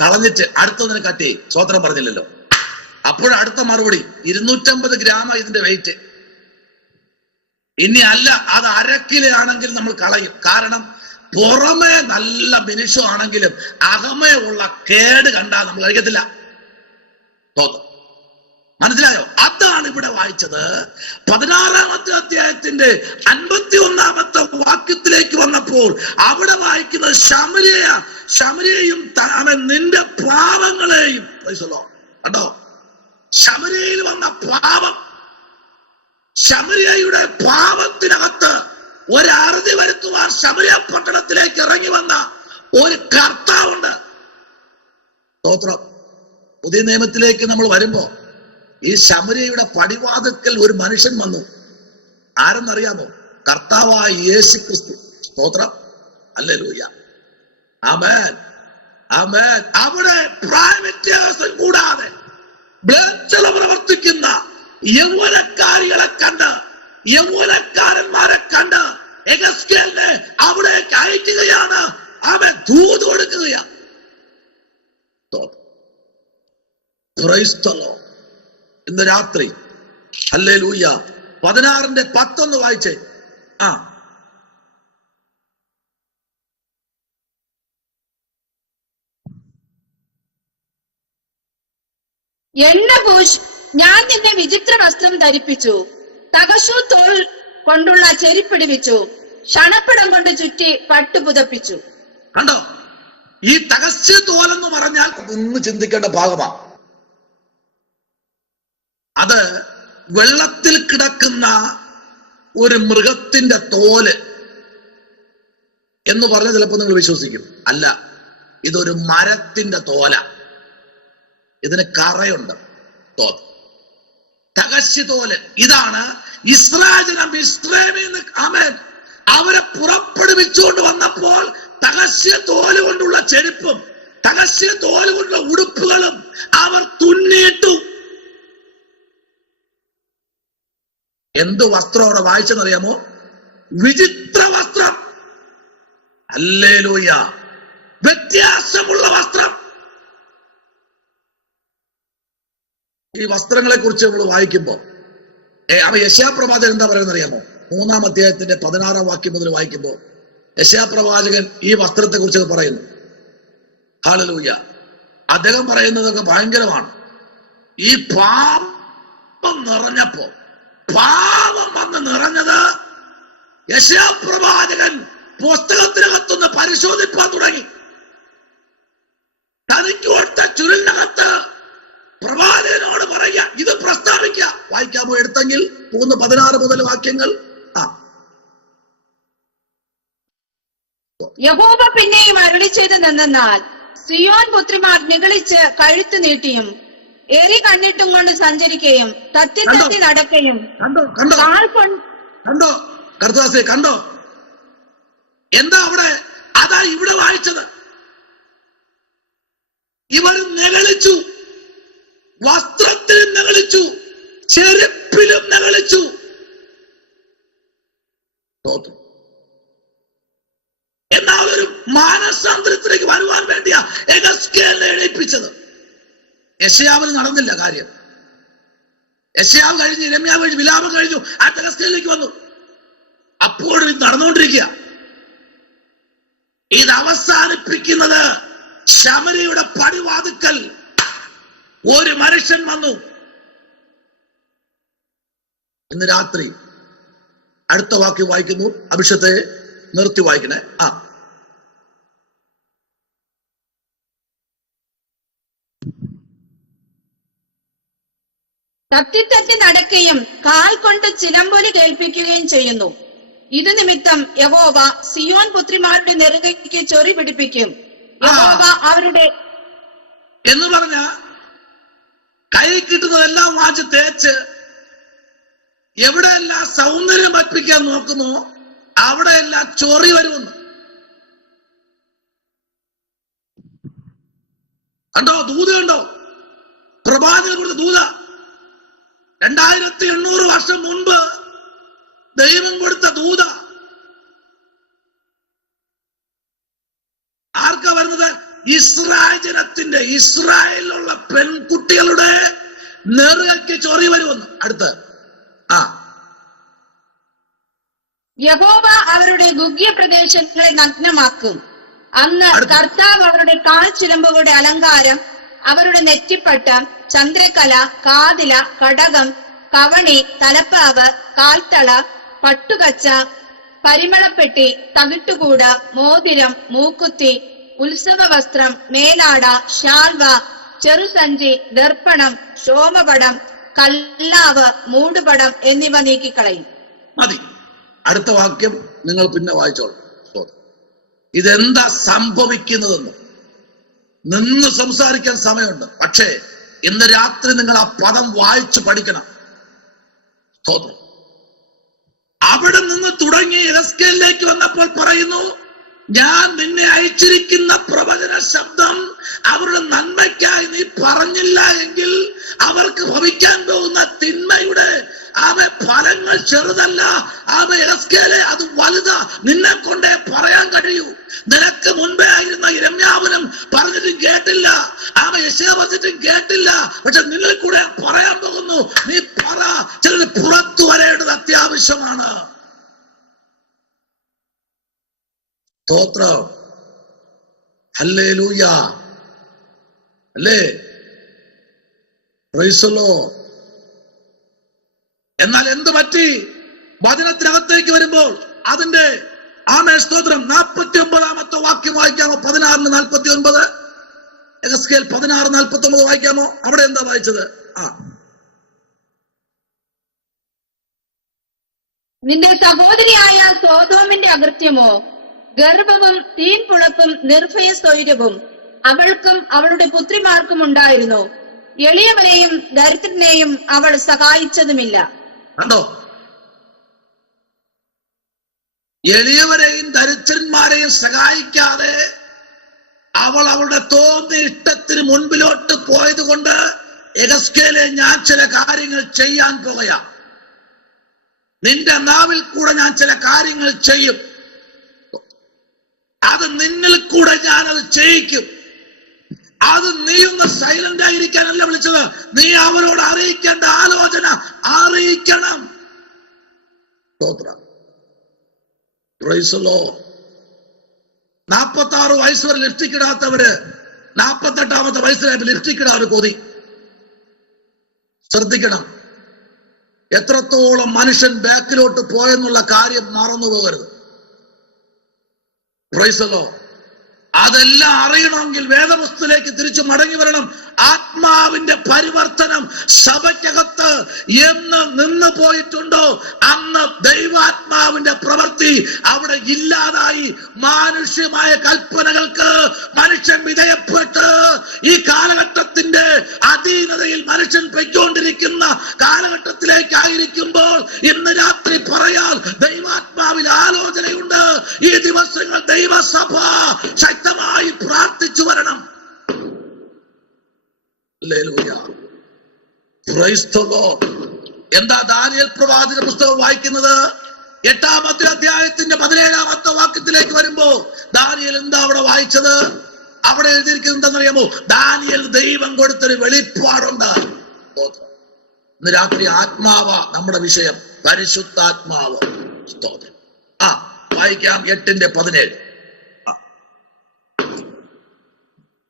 കളഞ്ഞിട്ട് അടുത്തതിനെ കട്ട് ചെയ്യും. സ്വോത്രം പറഞ്ഞില്ലല്ലോ. അപ്പോഴടുത്ത മറുപടി, 250 ഗ്രാം ഇതിന്റെ വെയിറ്റ്. ഇനി അല്ല, അത് 1/2 കിലോ ആണെങ്കിൽ നമ്മൾ കളയും. കാരണം പുറമെ നല്ല മിനുഷമാണെങ്കിലും അകമേ ഉള്ള കേട് കണ്ടാൽ നമ്മൾ കഴിക്കത്തില്ല. മനസ്സിലായോ? അതാണ് ഇവിടെ വായിച്ചത്. 16-ാമത്തെ അധ്യായത്തിന്റെ 51-ാമത്തെ വാക്യത്തിലേക്ക് വന്നപ്പോൾ അവിടെ വായിക്കുന്നത് ശമര്യയും നിന്റെ പാപങ്ങളെയും. കണ്ടോ, ശമര്യയിൽ വന്ന പാപം, ശമര്യയുടെ പാപത്തിനകത്ത് ഒരറുതി വരുത്തുവാൻ ശമര്യ പട്ടണത്തിലേക്ക് ഇറങ്ങി വന്ന ഒരു കർത്താവുണ്ട്. സ്തോത്രം. പുതിയ നിയമത്തിലേക്ക് നമ്മൾ വരുമ്പോ ഈ ശമര്യയുടെ പടിവാതിൽക്കൽ ഒരു മനുഷ്യൻ വന്നു. ആരെന്നറിയാമോ? കർത്താവായ യേശു ക്രിസ്തു. സ്തോത്രം. ഹല്ലേലൂയ. ആമേൻ, ആമേൻ. അവിടെ പ്രായവ്യത്യാസം കൂടാതെ മ്ലേച്ഛത പ്രവർത്തിക്കുന്ന യൗവനക്കാരികളെ കണ്ട്, യൗവനക്കാരന്മാരെ കണ്ട് എഗസ്കേലിനെ അവിടേക്ക് അയക്കുകയാണ്. അവൻ ദൂത് കൊടുക്കുകയാണ്. ഇന്ന് രാത്രി ഹല്ലേലൂയ 16:10 വായിച്ചേ. എണ്ണ പൂശ്, ഞാൻ നിന്നെ വിചിത്ര വസ്ത്രം ധരിപ്പിച്ചു, തകശു തോൽ കൊണ്ടുള്ള ചെരിപ്പിടിവിച്ചു, ക്ഷണപ്പിടം കൊണ്ട് ചുറ്റി പട്ടു പുതപ്പിച്ചു. കണ്ടോ, ഈ തകശു തോലെന്ന് പറഞ്ഞാൽ ഇന്ന് ചിന്തിക്കേണ്ട ഭാഗമാണ്. അത് വെള്ളത്തിൽ കിടക്കുന്ന ഒരു മൃഗത്തിന്റെ തോല് എന്ന് പറഞ്ഞാൽ ചിലപ്പോൾ നിങ്ങൾ വിശ്വസിക്കും. അല്ല, ഇതൊരു മരത്തിന്റെ തോല. ഇതിന് കറയുണ്ട്. തകശി തോല്. ഇതാണ് ഇസ്രായേലിനെ ഇസ്രായേലിൽ നിന്ന് ആമേൻ അവരെ പുറപ്പെടുവിച്ചുകൊണ്ട് വന്നപ്പോൾ തകശിയ തോല് കൊണ്ടുള്ള ചെരുപ്പും തകശിയ തോല് കൊണ്ടുള്ള ഉടുപ്പുകളും അവർ തുന്നിയിട്ടു. എന്ത് വസ്ത്രമാണ് വായിച്ചെന്നറിയാമോ? വിചിത്ര വസ്ത്രം. ഹല്ലേലൂയ. വ്യത്യാസമുള്ള വസ്ത്രം. ഈ വസ്ത്രങ്ങളെ കുറിച്ച് നമ്മൾ വായിക്കുമ്പോ അവ യെശയ്യാപ്രവാചകൻ എന്താ പറയുന്നത് അറിയാമോ? 3-ാം അധ്യായത്തിന്റെ 16-ാം വാക്യം മുതൽ വായിക്കുമ്പോ യെശയ്യാപ്രവാചകൻ ഈ വസ്ത്രത്തെ കുറിച്ച് പറയുന്നു. ഹല്ലേലൂയ. അദ്ദേഹം പറയുന്നതൊക്കെ ഭയങ്കരമാണ്. ഈ പാപം നിറഞ്ഞപ്പോ, പാപം വന്ന് നിറഞ്ഞത് യെശയ്യാപ്രവാചകൻ പുസ്തകത്തിനകത്തുനിന്ന് പരിശോധിപ്പാൻ തുടങ്ങി. തനിക്ക് കൊടുത്ത ചുരുളിനകത്ത് പ്രവാചകനോട് പറയുക, ഇത് പ്രസ്താവിക്കുക. വായിക്കാമോ? എടുത്തെങ്കിൽ 3:16 മുതൽ വാക്യങ്ങൾ. യഹോവ പിന്നെയും അരുളി ചെയ്ത് നിന്നാൽ, സിയോൻ പുത്രിമാർ നിഗളിച്ച് കഴുത്ത് നീട്ടിയും എരി കണ്ണിട്ടും കൊണ്ട് സഞ്ചരിക്കുകയും തത്തി തത്തി നടക്കുകയും. കണ്ടോ കർത്താസേ, കണ്ടോ എന്താ അവിടെ? അതാ ഇവിടെ വായിച്ചത്. ഇവർ നിഗളിച്ചു, വസ്ത്രത്തിലും നിഗളിച്ചു, ചെരുപ്പിലും നിഗളിച്ചു. എന്നാൽ ഒരു മാനസാന്തരത്തിലേക്ക് വരുവാൻ വേണ്ടിയാ എഗസ്കേലിനെ എഴുതിപ്പിച്ചത്. യെശയ്യാവിന് നടന്നില്ല കാര്യം. യെശയ്യാവ് കഴിഞ്ഞ്, യിരെമ്യാവ് കഴിഞ്ഞ്, വിലാപം കഴിഞ്ഞു, ആ എഗസ്കേലിലേക്ക് വന്നു. അപ്പോഴും ഇത് നടന്നുകൊണ്ടിരിക്കുക. ഇത് അവസാനിപ്പിക്കുന്നത് ശമര്യയുടെ പടിവാതിക്കൽ ഒരു മനുഷ്യൻ വന്നു. ഇന്ന് രാത്രി അടുത്ത വാക്യം വായിക്കുന്നു. അഭിഷത്തെ നിർത്തി വായിക്കണേ. തത്തി തത്തി നടക്കുകയും കാൽ കൊണ്ട് ചിലമ്പൊലി കേൾപ്പിക്കുകയും ചെയ്യുന്നു. ഇത് നിമിത്തം യഹോവ സിയോൻ പുത്രിമാരുടെ നെറുകയ്ക്ക് ചൊറി പിടിപ്പിക്കും. യഹോവ അവരുടെ എന്ന് പറഞ്ഞ കൈ കിട്ടുന്നതെല്ലാം വാച്ച് തേച്ച് എവിടെയെല്ലാം സൗന്ദര്യം വയ്പ്പിക്കാൻ നോക്കുന്നോ അവിടെയെല്ലാം ചൊറി വരുമെന്ന്. കണ്ടോ? ദൂത് കണ്ടോ? പ്രവാചകൻ കൊടുത്ത ദൂത. 2800 വർഷം മുൻപ് ദൈവം കൊടുത്ത ദൂത. ആർക്കാ വരുന്നത്? ഇസ്രായേൽ ജനത്തിന്റെ, ഇസ്രായേലിലുള്ള പെൺകുട്ടികളുടെ നെറുകയ്ക്ക് ചൊറി വരുമെന്ന്. അടുത്ത് യഹോവ അവരുടെ ഗുഹ്യ പ്രദേശങ്ങളെ നഗ്നമാക്കും. അന്ന് കർത്താവ് അവരുടെ കാൽ ചിലമ്പുകളുടെ അലങ്കാരം അവരുടെ നെറ്റിപ്പട്ടം, ചന്ദ്രക്കല, കാതില, കടകം, കവണി, തലപ്പാവ്, കാൽത്തള, പട്ടുകച്ച, പരിമളപ്പെട്ടി, തകിട്ടുകൂട, മോതിരം, മൂക്കുത്തി, ഉത്സവ വസ്ത്രം, മേലാട, ശാൽവ, ചെറുസഞ്ചി, ദർപ്പണം, ശോമപടം, കല്ലാവ്, മൂടുപടം എന്നിവ നീക്കിക്കളയും. മതി. അടുത്ത വാക്യം നിങ്ങൾ പിന്നെ വായിച്ചോളൂ. ഇതെന്താ സംഭവിക്കുന്നതെന്ന് നിന്ന് സംസാരിക്കാൻ സമയമുണ്ട്. പക്ഷേ ഇന്ന് രാത്രി നിങ്ങൾ ആ പദം വായിച്ചു പഠിക്കണം. സ്തോത്രം. അവിടെ നിന്ന് തുടങ്ങി യെഹെസ്കേലിലേക്ക് വന്നപ്പോൾ പറയുന്നു, ഞാൻ നിന്നെ അയച്ചിരിക്കുന്ന പ്രവചന ശബ്ദം അവരുടെ നന്മയ്ക്കായി നീ പറഞ്ഞില്ല എങ്കിൽ അവർക്ക് ഭവിക്കാൻ പോകുന്ന തിന്മയുടെ ഫലങ്ങൾ ചെറുതല്ല. യെഹെസ്കേലേ, അത് വലുതാ. നിന്നെ കൊണ്ടേ പറയാൻ കഴിയൂ. നിനക്ക് മുൻപേ ആയിരുന്ന യിരെമ്യാവിനും പറഞ്ഞിട്ടും കേട്ടില്ല, യെശയ്യാ പറഞ്ഞിട്ടും കേട്ടില്ല. പക്ഷെ നിന്നിൽ കൂടെ പറയാൻ പോകുന്നു. നീ പറ. ചിലത് പുറത്തു വരേണ്ടത് അത്യാവശ്യമാണ്. സ്തോത്രം. ഹല്ലേലൂയ. അല്ലേ? Price the Lord. എന്നാൽ എന്ത് പറ്റി? വചനത്തിനകത്തേക്ക് വരുമ്പോൾ അതിന്റെ സ്തോത്രം 49-ാമത്തെ വാക്യം വായിക്കാമോ? 16:49. യെഹെസ്കേൽ 16:49 വായിക്കാമോ? അവിടെ എന്താ വായിച്ചത്? നിന്റെ സഹോദരിയായ സോദോമിന്റെ അകൃത്യമോ ഗർഭവും തീൻപുളപ്പും നിർഭയ സ്വൈരവും അവൾക്കും അവളുടെ പുത്രിമാർക്കും ഉണ്ടായിരുന്നു. എളിയവരെയും ദരിദ്രനെയും അവൾ സഹായിച്ചതുമില്ല. കണ്ടോ? എളിയവരെയും ദരിദ്രന്മാരെയും സഹായിക്കാതെ അവൾ അവളുടെ തോന്നിയ ഇഷ്ടത്തിന് മുൻപിലോട്ട് പോയത് കൊണ്ട് യെഹെസ്കേലേ, ഞാൻ ചില കാര്യങ്ങൾ ചെയ്യാൻ പോകുക. നിന്റെ നാവിൽ കൂടെ ഞാൻ ചില കാര്യങ്ങൾ ചെയ്യും. അത് നിന്നിൽ കൂടെ ഞാനത് ചെയ്യിക്കും. അത് നീ ഒന്ന് സൈലന്റ് ആയിരിക്കാനല്ല വിളിച്ചത്. നീ അവരോട് അറിയിക്കേണ്ട ആലോചന അറിയിക്കണം. 46 വയസ്സ് വരെ ലിപ്സ്റ്റിക് ഇടാത്തവര് 48-ാമത്തെ വയസ്സിലായപ്പോൾ ലിപ്സ്റ്റിക് ഇടാൻ ഒരു കൊതി. ശ്രദ്ധിക്കണം. എത്രത്തോളം മനുഷ്യൻ ബാക്കിലോട്ട് പോയെന്നുള്ള കാര്യം മറന്നു പോകരുത്. Price the Lord. അതെല്ലാം അറിയണമെങ്കിൽ വേദപുസ്തകത്തിലേക്ക് തിരിച്ചു മടങ്ങി വരണം. ആത്മാവിന്റെ പരിവർത്തനം സഭയ്ക്കകത്ത് എന്ന് നിന്ന് പോയിട്ടുണ്ടോ അന്ന് ദൈവാത്മാവിന്റെ പ്രവൃത്തി അവിടെ ഇല്ലാതായി. മാനുഷ്യമായ കൽപ്പനകൾക്ക് മനുഷ്യൻ വിധേയപ്പെട്ട് ഈ കാലഘട്ടത്തിന്റെ അധീനതയിൽ മനുഷ്യൻ പൊയ്ക്കൊണ്ടിരിക്കുന്ന കാലഘട്ടത്തിലേക്കായിരിക്കുമ്പോൾ ഇന്ന് രാത്രി പറയാൽ ദൈവാത്മാവിൽ ആലോചനയുണ്ട്. ഈ ദിവസങ്ങൾ ദൈവസഭ ശക്തമായി പ്രാർത്ഥിച്ചു വരണം. എന്താ ദാനിയേൽ പ്രവാചക പുസ്തകം വായിക്കുന്നത്? 8-ാമത്തെ അധ്യായത്തിന്റെ 17-ാമത്തെ വാക്യത്തിലേക്ക് വരുമ്പോ ദാനിയേൽ എന്താ അവിടെ വായിച്ചത്? അവിടെ എഴുതിയിരിക്കുന്നത് എന്താണെന്നറിയാമോ? ദാനിയേൽ ദൈവം കൊടുത്തൊരു വെളിപ്പാടുണ്ട്. ഇന്ന് രാത്രി ആത്മാവ നമ്മുടെ വിഷയം, പരിശുദ്ധാത്മാവ്. സ്തോത്രം. വായിക്കാം 8:17.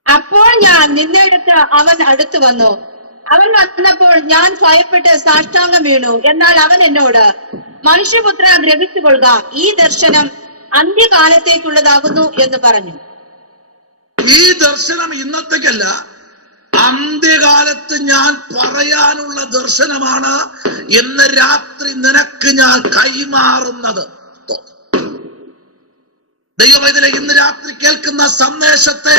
അപ്പോൾ ഞാൻ നിന്നെടുത്ത് അവൻ അടുത്തു വന്നു. അവൻ വന്നപ്പോൾ ഞാൻ ഭയപ്പെട്ട് സാഷ്ടാംഗം വീണു. എന്നാൽ അവൻ എന്നോട്, മനുഷ്യപുത്ര, ഗ്രഹിച്ചുകൊള്ളുക, ഈ ദർശനം അന്ത്യകാലത്തേക്കുള്ളതാകുന്നു എന്ന് പറഞ്ഞു. ഈ ദർശനം ഇന്നത്തേക്കല്ല, അന്ത്യകാലത്ത് ഞാൻ പറയാനുള്ള ദർശനമാണ് ഇന്ന് രാത്രി നിനക്ക് ഞാൻ കൈമാറുന്നത്. ദൈവവേദന ഇന്ന് രാത്രി കേൾക്കുന്ന സന്ദേശത്തെ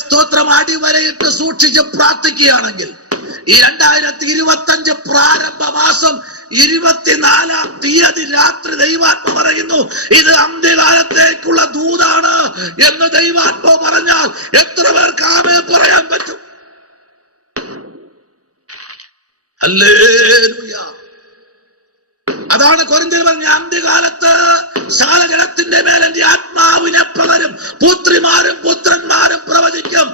സ്തോത്രം അടിവരയിട്ട് സൂക്ഷിച്ച് പ്രാർത്ഥിക്കുകയാണെങ്കിൽ ഈ 2025 പ്രാരംഭ മാസം 24-ാം തീയതി രാത്രി ദൈവാത്മ പറയുന്നു, ഇത് അന്ത്യകാലത്തേക്കുള്ള ദൂതാണ് എന്ന് ദൈവാത്മ പറഞ്ഞാൽ എത്ര പേർക്ക് ആമേൻ പറയാൻ പറ്റും? ഹല്ലേലൂയ. അതാണ് കൊരിന്ത്യർ പറഞ്ഞ, അന്ത്യകാലത്ത് സകലജനത്തിന്റെ മേൽ എന്റെ ആത്മാവിനെ പകരും. പുത്രിമാരും പുത്രന്മാരും പ്രവചിക്കും,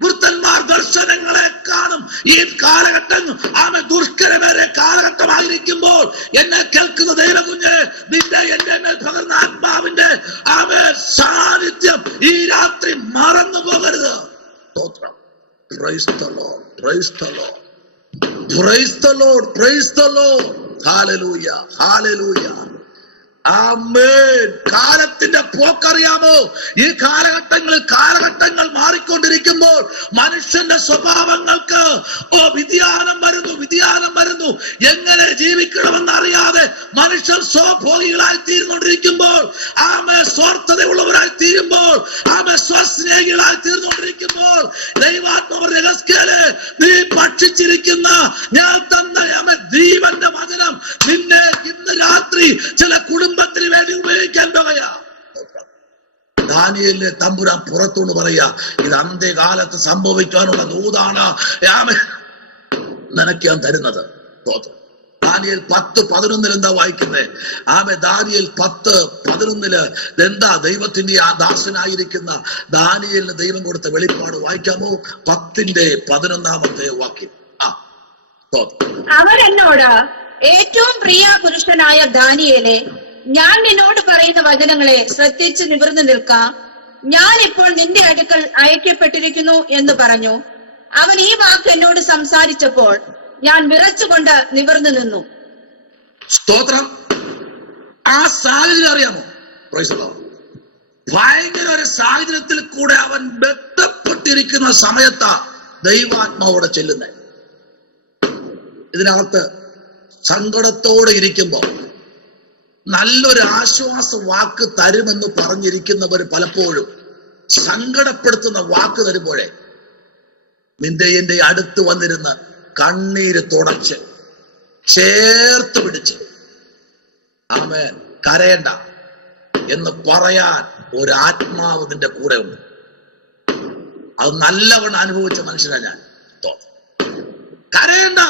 വൃദ്ധന്മാർ ദർശനങ്ങളെ കാണും. ഈ കാലഘട്ടം ദുഷ്കരമേറെ കാലഘട്ടമായിരിക്കുമ്പോൾ എന്നെ കേൾക്കുന്ന ദൈവകുഞ്ഞ്, നിന്റെ എന്റെ മേൽ പകർന്ന ആത്മാവിന്റെ സാന്നിധ്യം ഈ രാത്രി മറന്നു പോകരുത്. സ്തോത്രം. Praise the Lord. Praise the Lord. Praise the Lord. Praise the Lord. Hallelujah. Hallelujah. ആമേൻ. കാലത്തിന്റെ പോക്കറിയാമോ? ഈ കാലഘട്ടങ്ങൾ മാറിക്കൊണ്ടിരിക്കുമ്പോൾ മനുഷ്യന്റെ സ്വഭാവങ്ങൾക്ക് വ്യതിയാനം വരുന്നു. എങ്ങനെ ജീവിക്കണമെന്ന് അറിയാതെ മനുഷ്യർ സ്വഭോഗികളായി തീർന്നുകൊണ്ടിരിക്കുമ്പോൾ, സ്വാർത്ഥതയുള്ളവരായി തീരുമ്പോൾ, സ്വസ്നേഹികളായി തീർന്നുകൊണ്ടിരിക്കുമ്പോൾ, ദൈവാത്മാവ് രഹസ്യത്തിലെ നീ ഭക്ഷിച്ചിരിക്കുന്ന ഞാൻ തന്ന ജീവന്റെ വചനം നിന്നെ ഇന്ന് രാത്രി ചില കുടുംബത്തിന് വേണ്ടി ഉപയോഗിക്കാൻ പോകയാ. ദാനിയേലിനെ തമ്പുരാൻ പുറത്തുകൊണ്ട് പറയാ, ഇത് അന്ത്യകാലത്ത് സംഭവിക്കാനുള്ള ദൂതാണ് നിനക്ക് ഞാൻ തരുന്നത്. ദാനിയേൽ 10:11 എന്താ വായിക്കുന്നത്? ദാനിയേൽ 10:11 എന്താ? ദൈവത്തിന്റെ ആ ദാസനായിരിക്കുന്ന ദാനിയേലിന് ദൈവം കൊടുത്ത വെളിപ്പാട് വായിക്കാമോ? 10:11 വാക്യം. അവൻ എന്നോട്, ഏറ്റവും പ്രിയ പുരുഷനായ ദാനിയേലേ, ഞാൻ നിന്നോട് പറയുന്ന വചനങ്ങളെ ശ്രദ്ധിച്ച് നിവർന്നു നിൽക്കാം. ഞാൻ ഇപ്പോൾ നിന്റെ അടുക്കൽ അയക്കപ്പെട്ടിരിക്കുന്നു എന്ന് പറഞ്ഞു. അവൻ ഈ വാക്ക് എന്നോട് സംസാരിച്ചപ്പോൾ ഞാൻ വിറച്ചുകൊണ്ട് നിവർന്നു നിന്നു. സ്തോത്രം. ആ സാഹചര്യം അറിയാമോ? ഭയങ്കര ഒരു സാഹചര്യത്തിൽ കൂടെ അവൻ ബന്ധപ്പെട്ടിരിക്കുന്ന സമയത്താ ദൈവാത്മാവോടെ ചെല്ലുന്നത്. ഇതിനകത്ത് സങ്കടത്തോടെ ഇരിക്കുമ്പോൾ നല്ലൊരു ആശ്വാസ വാക്ക് തരുമെന്ന് പറഞ്ഞിരിക്കുന്നവർ പലപ്പോഴും സങ്കടപ്പെടുത്തുന്ന വാക്ക് തരുമ്പോഴേ നിന്റെ എന്റെ അടുത്ത് വന്നിരുന്ന് കണ്ണീര് തുടച്ച് ചേർത്ത് പിടിച്ച് ആമേൻ കരയണ്ട എന്ന് പറയാൻ ഒരു ആത്മാവ് നിന്റെ കൂടെ ഉണ്ട്. അത് നല്ലവണ്ണം അനുഭവിച്ച മനുഷ്യനാ ഞാൻ. കരയണ്ട,